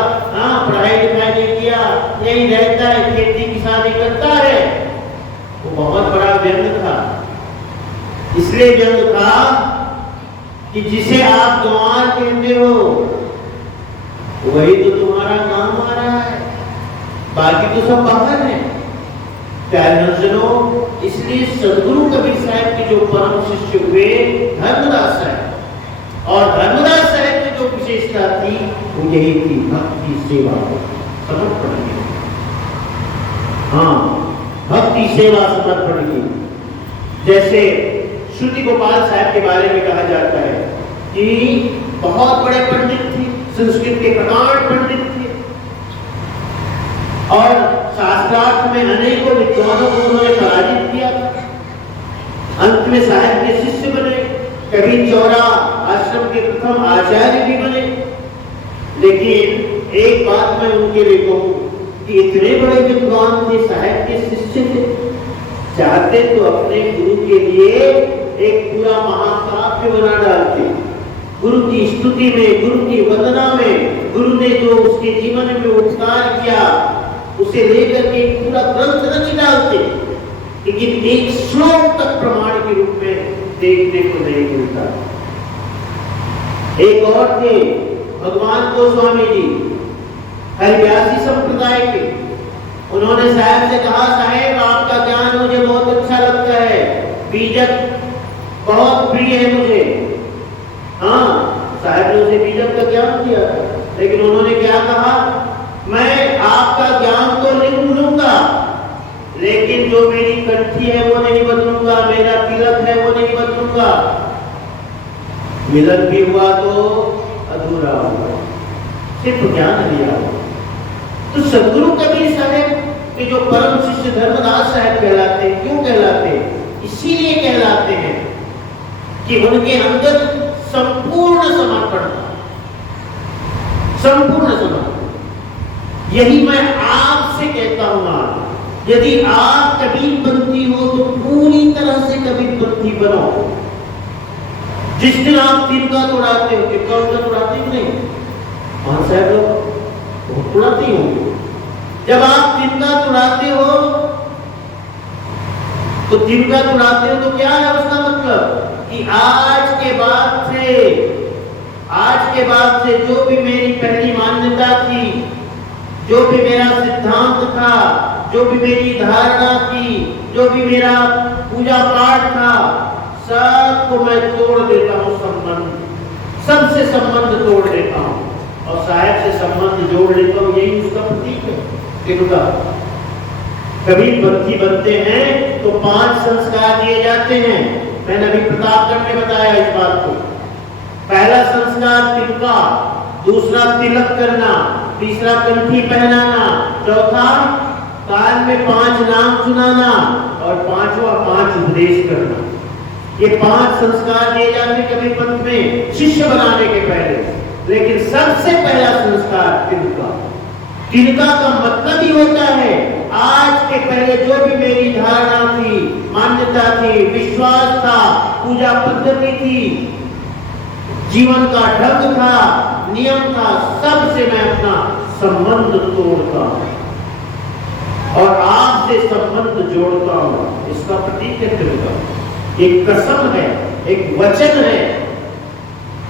पढ़ाई लिखाई नहीं किया, यही रहता है, खेती किसानी करता है, वो बहुत बड़ा व्यंग था। इसलिए व्यंग था कि जिसे आप गंवार कहते हो वही तो तुम्हारा काम आ रहा है, बाकी तो सब बाहर है। प्यारे, इसलिए सदगुरु कबीर साहब के जो परम शिष्य हुए धर्मदास साहब, और धर्मदास साहब की जो विशेषता थी वो यही थी, भक्ति सेवा समर्पण की। भक्ति सेवा समर्पण की। जैसे श्रुति गोपाल साहब के बारे में कहा जाता है कि बहुत बड़े पंडित थे, संस्कृत के प्रकांड पंडित थे, और शास्त्रार्थ में अनेकों विद्वानों को उन्होंने पराजित किया। अंत में साहब के शिष्य बने, कबीर चौरा आश्रम के प्रथम आचार्य भी बने। लेकिन एक बात मैं उनके लिए कहूं कि इतने बड़े विद्वान थे, साहब के शिष्य थे, चाहते तो अपने गुरु के लिए एक पूरा महाकाव्य बना डालते। गुरु की स्तुति में, गुरु की वंदना में, गुरु ने जो उसके जीवन में उपकार किया उसे लेकर के पूरा ग्रंथ रच डालते, लेकिन एक श्लोक तक प्रमाण के रूप में देखने को नहीं मिलता। एक और थे भगवान गोस्वामी जी, हरिव्यासी संप्रदाय के। उन्होंने साहब से कहा, साहब आपका ज्ञान मुझे बहुत अच्छा लगता है, बीजक बहुत प्रिय है मुझे। साहब ने उसे बीजक का ज्ञान दिया, लेकिन उन्होंने क्या कहा, मैं आपका ज्ञान तो नहीं भूलूंगा, लेकिन जो मेरी कंठी है वो नहीं बदलूंगा, मेरा तिलक है वो नहीं बदलूंगा। मिलन भी हुआ तो अधूरा हुआ, सिर्फ ज्ञान दिया। तो सदगुरु कबीर साहब के जो परम शिष्य धर्मदास साहब कहलाते, क्यों कहलाते? इसीलिए कहलाते हैं कि उनके अंदर संपूर्ण समर्पण था, संपूर्ण समर्पण। यही मैं आपसे कहता हूं, यदि आप कबीरपंथी हो तो पूरी तरह से कबीरपंथी बनो। जिस दिन आप तिनका तोड़ाते हो, तिनका उनका तोड़ाते ही नहीं, कौन साहब लोग तोड़ाते ही होंगे। जब आप तिनका तोड़ाते हो तो तिनका तोड़ाते हो तो क्या है उसका मतलब कि आज के बाद से जो भी मेरी पहली मान्यता थी, जो भी मेरा सिद्धांत था, जो भी मेरी धारणा थी, जो भी मेरा पूजा पाठ था, सबको मैं तोड़ देता हूँ। सबसे संबंध तोड़ देता हूँ और साहब से संबंध जोड़ लेता हूँ। यही उसका प्रतीक है। तिनका कबीरपंथी बनते हैं तो 5 संस्कार दिए जाते हैं। मैंने अभी प्रतापगढ़ में बताया इस बात को। पहला संस्कार तिनका, दूसरा तिलक करना, तीसरा कंठी पहनाना, चौथा कान में 5 नाम सुनाना और पांचवा 5 उपदेश करना। ये 5 संस्कार दिए जाते कबीरपंथ में शिष्य बनाने के पहले। लेकिन सबसे पहला संस्कार तिनका। तिनका का मतलब ही होता है आज के पहले जो भी मेरी धारणा थी, मान्यता थी, विश्वास था, पूजा पद्धति थी, जीवन का ढंग था, नियम था, सबसे मैं अपना संबंध तोड़ता हूं और आपसे संबंध जोड़ता हूं। इसका प्रतीक है तिनका। एक कसम है, एक वचन है।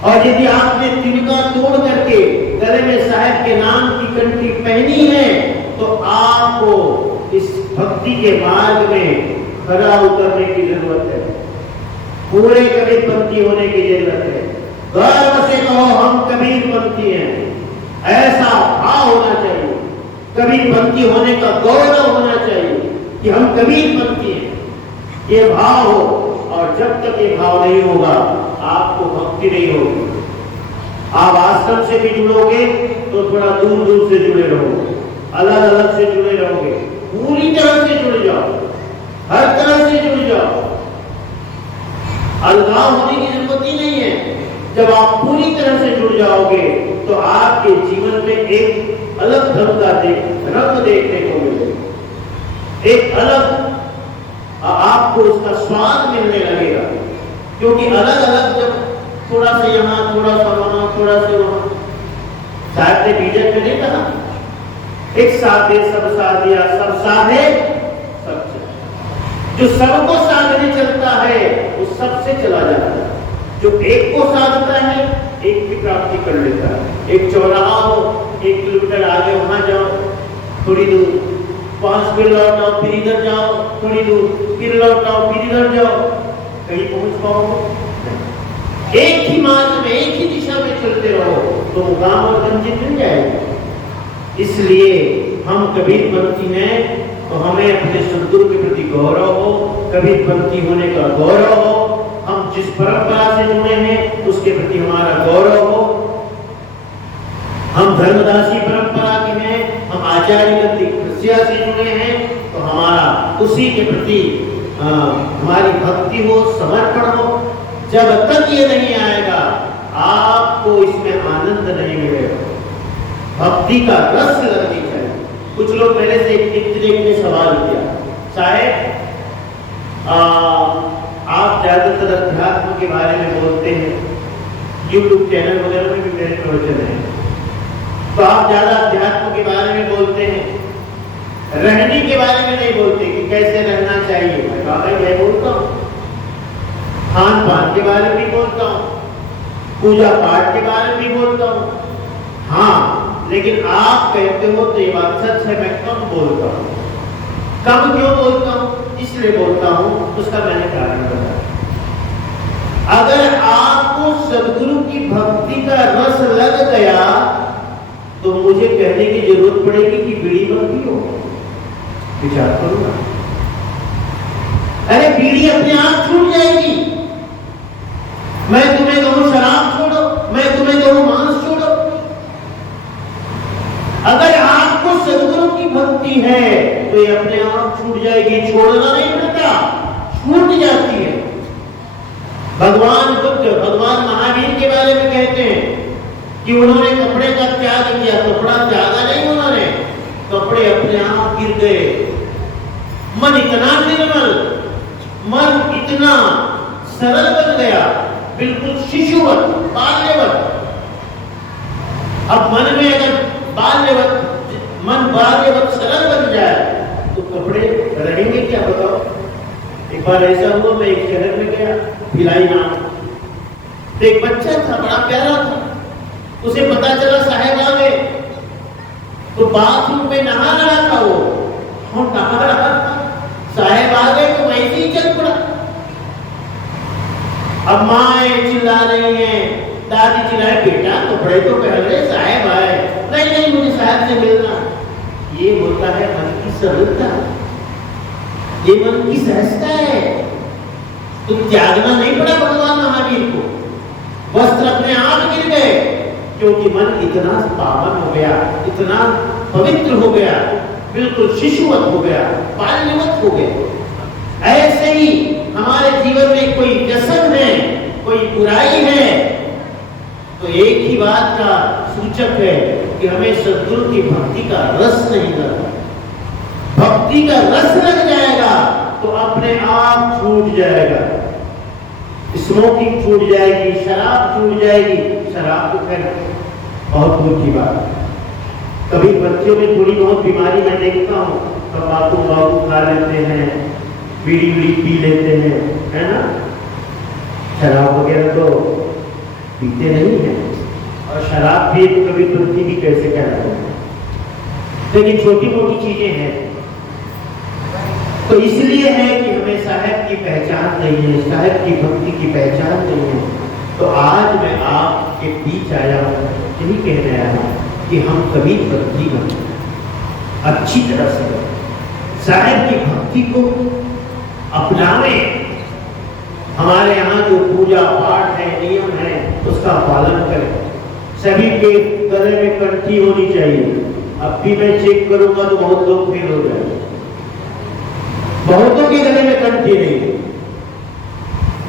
और यदि आपने तिनका तोड़ करके गले में साहब के नाम की कंठी पहनी है तो आपको इस भक्ति के मार्ग में खरा उतरने की जरूरत है, पूरे कबीरपंथी होने की जरूरत है। गर्व से कहो हम कबीरपंथी हैं, ऐसा भाव होना चाहिए। कबीरपंथी होने का गौरव होना चाहिए कि हम कबीरपंथी हैं, ये भाव हो। और जब तक ये भाव नहीं होगा आपको भक्ति नहीं होगी। आप आश्रम से भी जुड़ोगे तो थोड़ा दूर दूर से जुड़े रहोगे, अलग अलग से जुड़े रहोगे। पूरी तरह से जुड़ जाओ, हर तरह से जुड़ जाओ। अलगाव होने की जरूरत ही नहीं है। जब आप पूरी तरह से जुड़ जाओगे तो आपके जीवन में एक अलग ढंग का रंग देखने को मिलेगा, एक अलग आपको उसका स्वाद मिलने लगेगा। क्योंकि अलग अलग जब थोड़ा सा यहाँ, थोड़ा सा वहां, थोड़ा सा वहां, साहब ने बीजन में नहीं कहा एक साधे सब साधिया, सब साधे सब चले। जो सबको साधने चलता है वो सबसे चला जाता है। जो एक को साधता है एक की प्राप्ति कर लेता है। एक चौराहा हो, 1 किलोमीटर आगे वहां जाओ, थोड़ी दूर 5 मिनट लौट आओ, फिर इधर जाओ, थोड़ी दूर फिर लौट आओ, फिर इधर जाओ, कहीं पहुंच पाओगे? एक ही मार्ग में, एक ही दिशा में चलते रहो तो मुकाम और मंजिल मिल जाएगी। इसलिए हम कबीरपंथी हैं तो हमें अपने सद्गुरु के प्रति गौरव हो, कबीरपंथी होने का गौरव हो, हम जिस परंपरा से जुड़े हैं उसके प्रति हमारा गौरव हो। हम धर्मदासी परंपरा के हैं, हम आचार्य कृष्या से जुड़े हैं तो हमारा उसी के प्रति हमारी भक्ति हो, समर्पण हो। जब तक ये नहीं आएगा आपको इसमें आनंद नहीं मिलेगा। भक्ति का रस लगनी चाहिए। कुछ लोग मेरे से एक मित्र ने सवाल किया, साहब आप ज्यादातर अध्यात्म के बारे में बोलते हैं, YouTube चैनल वगैरह में भी मेरे प्रवचन है, तो आप ज्यादा अध्यात्म के बारे में बोलते हैं, रहने के बारे में नहीं बोलते कि कैसे रहना चाहिए। मैं कहा मैं बोलता हूँ, खान पान के बारे में भी बोलता हूँ, पूजा पाठ के बारे में भी बोलता हूँ। हाँ, लेकिन आप कहते हो तो ये बात सच है, मैं कम बोलता हूँ। कम क्यों बोलता हूँ? इसलिए बोलता हूँ, उसका मैंने कारण बताया। अगर आपको सद्गुरु की भक्ति का रस लग गया तो मुझे कहने की जरूरत पड़ेगी कि बीड़ी मत पियो। विचार करो ना। अरे बीड़ी अपने आप छूट जाएगी। मैं तुम्हें कहूं शराब छोड़ो, मैं तुम्हें कहूं मांस छोड़ो। अगर आपको सद्गुरु की भक्ति है तो ये अपने आप छूट जाएगी। छोड़ना नहीं पड़ता, छूट जाती है। भगवान बुद्ध, भगवान महावीर के बारे में कहते हैं कि उन्होंने कपड़े का त्याग किया। कपड़ा त्यागा नहीं उन्होंने, कपड़े अपने आप गिर गए। मन इतना निर्मल, मन इतना सरल बन गया, बिल्कुल शिशुवत, बाल्यवत। अब मन में अगर मन बाल्यवत सरल बन जाए तो कपड़े रहेंगे क्या, बताओ? एक बार ऐसा हुआ, मैं एक शहर में गया, भिलाई नाम, तो एक बच्चा था, बड़ा प्यारा था। उसे पता चला साहब आ गए, तो बाथरूम में नहा रहा था वो, और नहा रहा था, साहब आ गए तो वैसे ही चल पड़ा। अब माँ चिल्ला रही है, दादी चिल्लाए, बेटा कपड़े तो पहन रहे, साहब आए। नहीं नहीं, मुझे साहब से मिलना। ये होता है मन की सरलता, ये मन की सहजता है। तो त्यागना नहीं पड़ा भगवान महावीर को। वस्त्र अपने आप गिर गए क्योंकि मन इतना पावन हो गया, इतना पवित्र हो गया, बिल्कुल शिशुवत हो गया, बाल्यवत हो गया। ऐसे ही हमारे जीवन में कोई व्यसन है, कोई बुराई है, तो एक ही बात का सूचक है कि हमें सद्गुरु की भक्ति का रस नहीं लगा। भक्ति का रस लग जाएगा तो अपने आप छूट जाएगा। स्मोकिंग छूट जाएगी, शराब छूट जाएगी। शराब तो खैर बहुत दूर की बात। कभी बच्चों में थोड़ी बहुत बीमारी मैं देखता हूँ, तंबाकू खा लेते हैं, बीड़ी पी लेते हैं, है ना। शराब वगैरह तो पीते नहीं है, और शराब भी कभी पृथ्वी भी कैसे कहते हैं, लेकिन छोटी मोटी चीजें हैं। तो इसलिए है कि हमें साहब की पहचान नहीं है, साहब की भक्ति की पहचान नहीं है। तो आज मैं आपके बीच आया हूँ, यही कहने आया हूँ कि हम कभी भक्ति बने, अच्छी तरह से साहब की भक्ति को अपनावे। हमारे यहाँ जो पूजा पाठ है, नियम है, उसका पालन करें। सभी के गले में कंठी होनी चाहिए। अब भी मैं चेक करूंगा तो बहुत लोग फेल हो जाएंगे। बहुतों के गले में कंठी नहीं।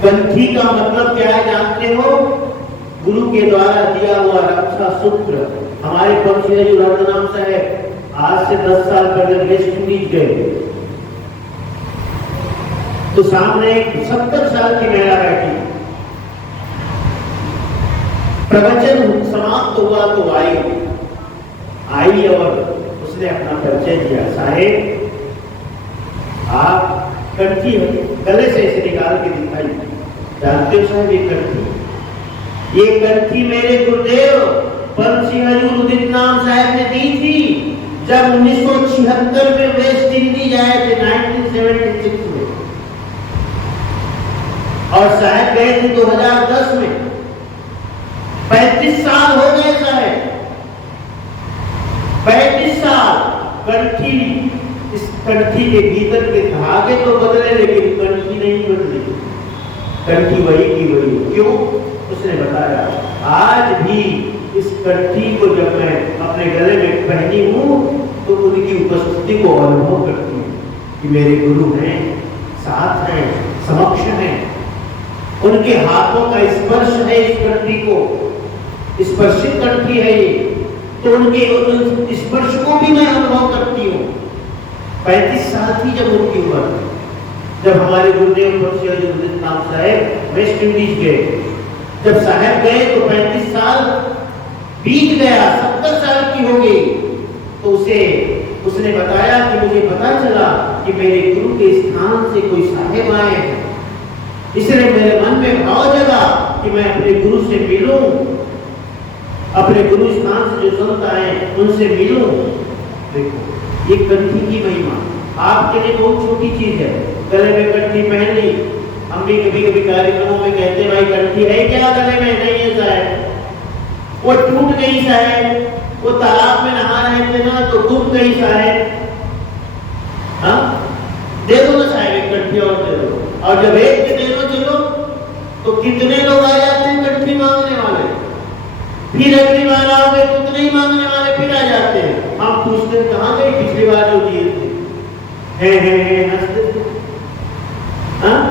कंठी का मतलब क्या है जानते हो? गुरु के द्वारा दिया हुआ रक्षा सूत्र। हमारे पंचमेश नाम साहब आज से 10 साल पहले वेस्ट इंडीज गए, तो सामने एक 70 साल की महिला बैठी, प्रवचन समाप्त हुआ तो आई और उसने अपना परिचय दिया। साहेब, आप कंठी गले से इसे निकाल के दिखाई, जानते हो साहब ये कंठी मेरे गुरुदेव परम सिंह हजूर उदित नाम साहब ने दी थी जब 1976 में वेस्ट इंडीज आए थे, 1976 में, और साहब गए थे 2010 में। 35 साल हो गए साहब, 35 साल। कंठी, इस कंठी के भीतर के धागे तो बदले लेकिन कंठी नहीं बदली, कंठी वही की वही। क्यों? उसने बताया, आज भी इस कंठी को जब मैं अपने गले में पहनी हूं तो उनकी उपस्थिति को अनुभव करती हूँ कि मेरे गुरु हैं, साथ हैं, समक्ष हैं। उनके हाथों का स्पर्श है इस कंठी को, स्पर्शित कंठी है ये, तो उनके स्पर्श को भी मैं अनुभव करती हूँ। 35 साल थी जब उनकी उम्र, जब हमारे गुरुदेव नाम साहब वेस्ट इंडीज गए। जब साहब गए तो 35 साल बीत गया, 70 साल की हो गई। तो उसने बताया कि मुझे पता चला कि मेरे गुरु के स्थान से कोई साहेब आए हैं, इसलिए मेरे मन में भाव जगा कि मैं अपने गुरु से मिलूं, अपने गुरु स्थान से जो संत आए उनसे मिलूं। देखो ये कंठी की महिमा आपके लिए बहुत छोटी चीज है, गले में कंठी पहन ली। हम भी कभी कभी कार्यक्रमों में कहते हैं भाई कंठी है क्या गले में? नहीं है साहब, वो टूट गई साहब, वो तालाब में नहा रहे थे ना तो डूब गई साहब। हाँ, दे दो ना साहब एक कंठी और दे दो, और जब एक दे दो चलो तो कितने लोग आ जाते हैं कंठी मांगने वाले, फिर अगली बार आओगे तो उतने ही मांगने वाले फिर आ जाते हैं। हम पूछते कहाँ गई पिछली बार जो दिए थे? हंसते। हाँ,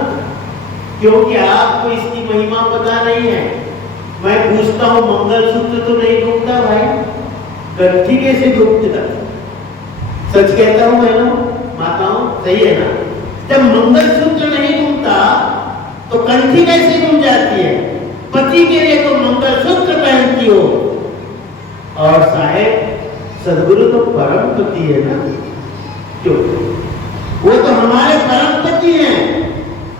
क्योंकि आपको इसकी महिमा पता नहीं है। मैं पूछता हूँ मंगलसूत्र तो नहीं घूमता भाई, कंठी कैसे घूमता? सच कहता हूँ बहनों माताओं, सही है ना? जब मंगलसूत्र नहीं घूमता तो कंठी कैसे घूम जाती है? पति के लिए तो मंगलसूत्र पहनती हो, और साहेब सदगुरु तो परम पति है ना, क्यों? वो तो हमारे परम पति हैं,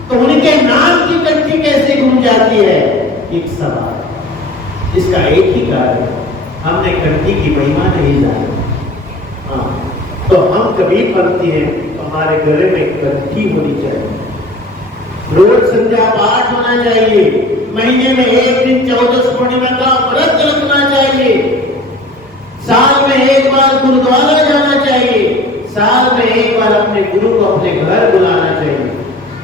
तो उनके नाम की कंठी कैसे घूम जाती है? एक सवाल। इसका एक ही कारण, हमने कंठी की महिमा नहीं जानी। हाँ, तो हम कभी पढ़ते हैं हमारे गले में कंठी होनी चाहिए, रोज संध्या पाठ होना चाहिए, महीने में एक दिन 14 पूर्णिमा का व्रत रखना चाहिए, साल में एक बार गुरुद्वारा जाना चाहिए, साल में एक बार अपने गुरु को अपने घर बुलाना चाहिए,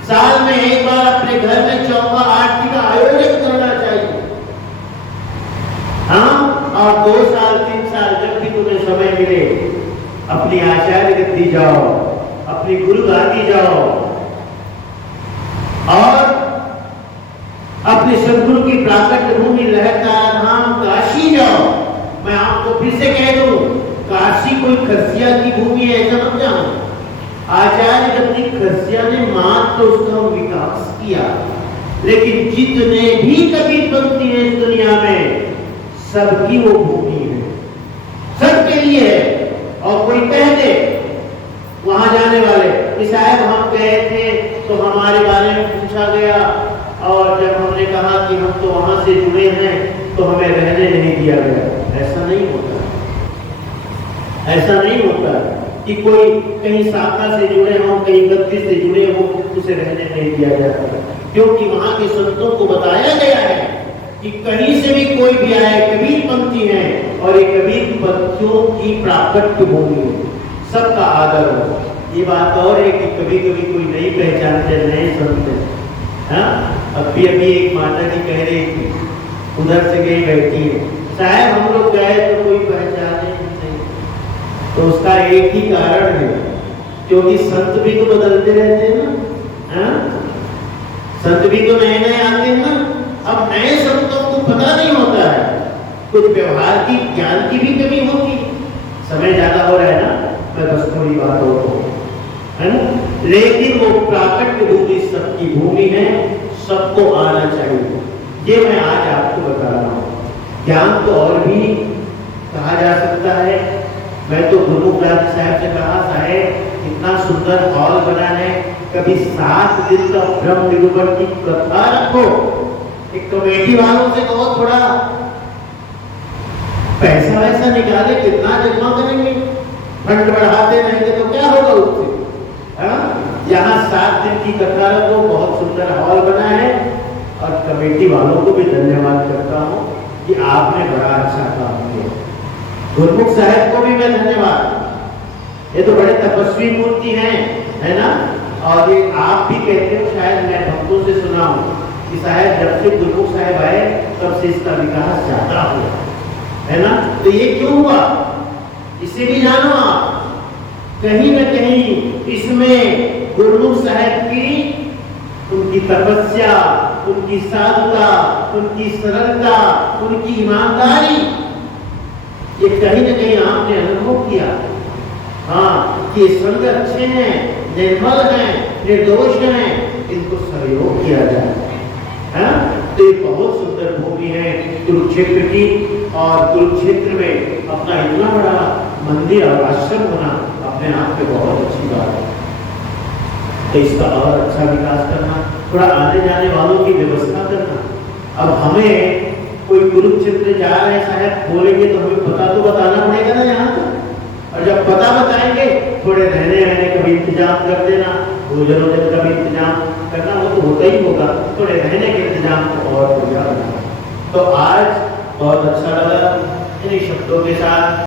साल में एक बार अपने घर में चौका आरती का आयोजन करना चाहिए। हाँ, और 2 साल 3 साल जब भी तुम्हें समय मिले अपनी आचार्य गद्दी जाओ, अपनी गुरु गादी जाओ, और अपने सदगुरु की प्राकट भूमि लहरता धाम काशी जाओ। मैं आपको फिर से कह दूं, काशी कोई खरसिया की भूमि है ऐसा मत जानो। आचार्य गद्दी खरसिया ने मात्र उसका विकास किया, लेकिन जितने भी कबीर पंथी हैं इस दुनिया में सबकी वो भूमि है, सबके लिए है। और कोई कह दे वहां जाने वाले कि साहब हम गए थे तो हमारे बारे में पूछा गया, और जब हमने कहा कि हम तो वहां से जुड़े हैं तो हमें रहने नहीं दिया गया। ऐसा नहीं होता, ऐसा नहीं होता कि कोई कहीं शाखा से जुड़े हो, कहीं गद्दी से जुड़े हो, उसे रहने नहीं दिया जाता, क्योंकि वहां के संतों को बताया गया है कि कहीं से भी कोई भी आए, कबीर पंथी है और ये कबीर पंथियों की प्राकट्य भूमि है, सबका आदर हो। ये बात और है कि कभी कभी कोई नहीं पहचानते, नए संत हैं। हाँ, अभी एक माता जी कह रही थी, उधर से गई बैठी है, शायद हम लोग गए तो कोई पहचाने नहीं, तो उसका एक ही कारण है, क्योंकि संत भी तो बदलते रहते हैं ना। हाँ, संत भी तो नए नए आते हैं ना। अब नए संतों को पता नहीं होता है, कुछ व्यवहार की ज्ञान की भी कमी होगी। समय ज्यादा हो रहा है ना, मैं बस थोड़ी बात और है ना। लेकिन वो प्राकट्य भूमि सबकी भूमि है, सबको आना चाहिए। ये मैं आज आपको बता रहा हूँ। ज्ञान तो और भी कहा जा सकता है। मैं तो गुरुमुख दास साहब से कहा, साहब इतना सुंदर हॉल बना है, कभी 7 दिन का ब्रह्म निरूपण की कथा रखो। एक कमेटी वालों से कहो थोड़ा पैसा वैसा निकाले, कितना जमा करेंगे, फंड बढ़ाते रहेंगे तो क्या होगा उससे। यहाँ 7 दिन की कथा रखो, बहुत सुंदर हॉल बना है। और कमेटी वालों को भी धन्यवाद करता हूँ कि आपने बड़ा अच्छा काम किया। गुरुमुख साहब को भी मैं धन्यवाद, ये तो बड़े तपस्वी मूर्ति हैं, है ना। और ये आप भी कहते हो, शायद मैं भक्तों से सुना हूँ कि साहब जब से गुरुमुख साहब आए तब से इसका विकास ज्यादा हुआ, है ना। तो ये क्यों हुआ, इसे भी जानो आप। कहीं न कहीं इसमें गुरुमुख साहब की उनकी तपस्या, उनकी साधुता, उनकी सरलता, उनकी ईमानदारी, ये कहीं न कहीं आपने अनुभव किया। हाँ, कि संग अच्छे हैं, निर्मल हैं, निर्दोष हैं, इनको सहयोग किया जाए, है। तो ये बहुत सुंदर भूमि है कुरुक्षेत्र की। और कुरुक्षेत्र में अपना इतना बड़ा मंदिर और आश्रम होना अपने आप में बहुत अच्छी बात है। तो इसका और अच्छा विकास करना, थोड़ा आने जाने वालों की व्यवस्था करना। अब हमें कोई कुरुक्षेत्र जा रहे हैं साहब बोलेंगे तो हमें पता तो बताना पड़ेगा ना यहाँ पर। और जब पता बताएंगे, थोड़े रहने का भी इंतजाम कर देना, भोजन का भी इंतजाम करना, वो तो होता ही होगा। थोड़े रहने के इंतजाम को और बढ़िया बनाना। तो आज बहुत अच्छा लगा इन शब्दों के साथ।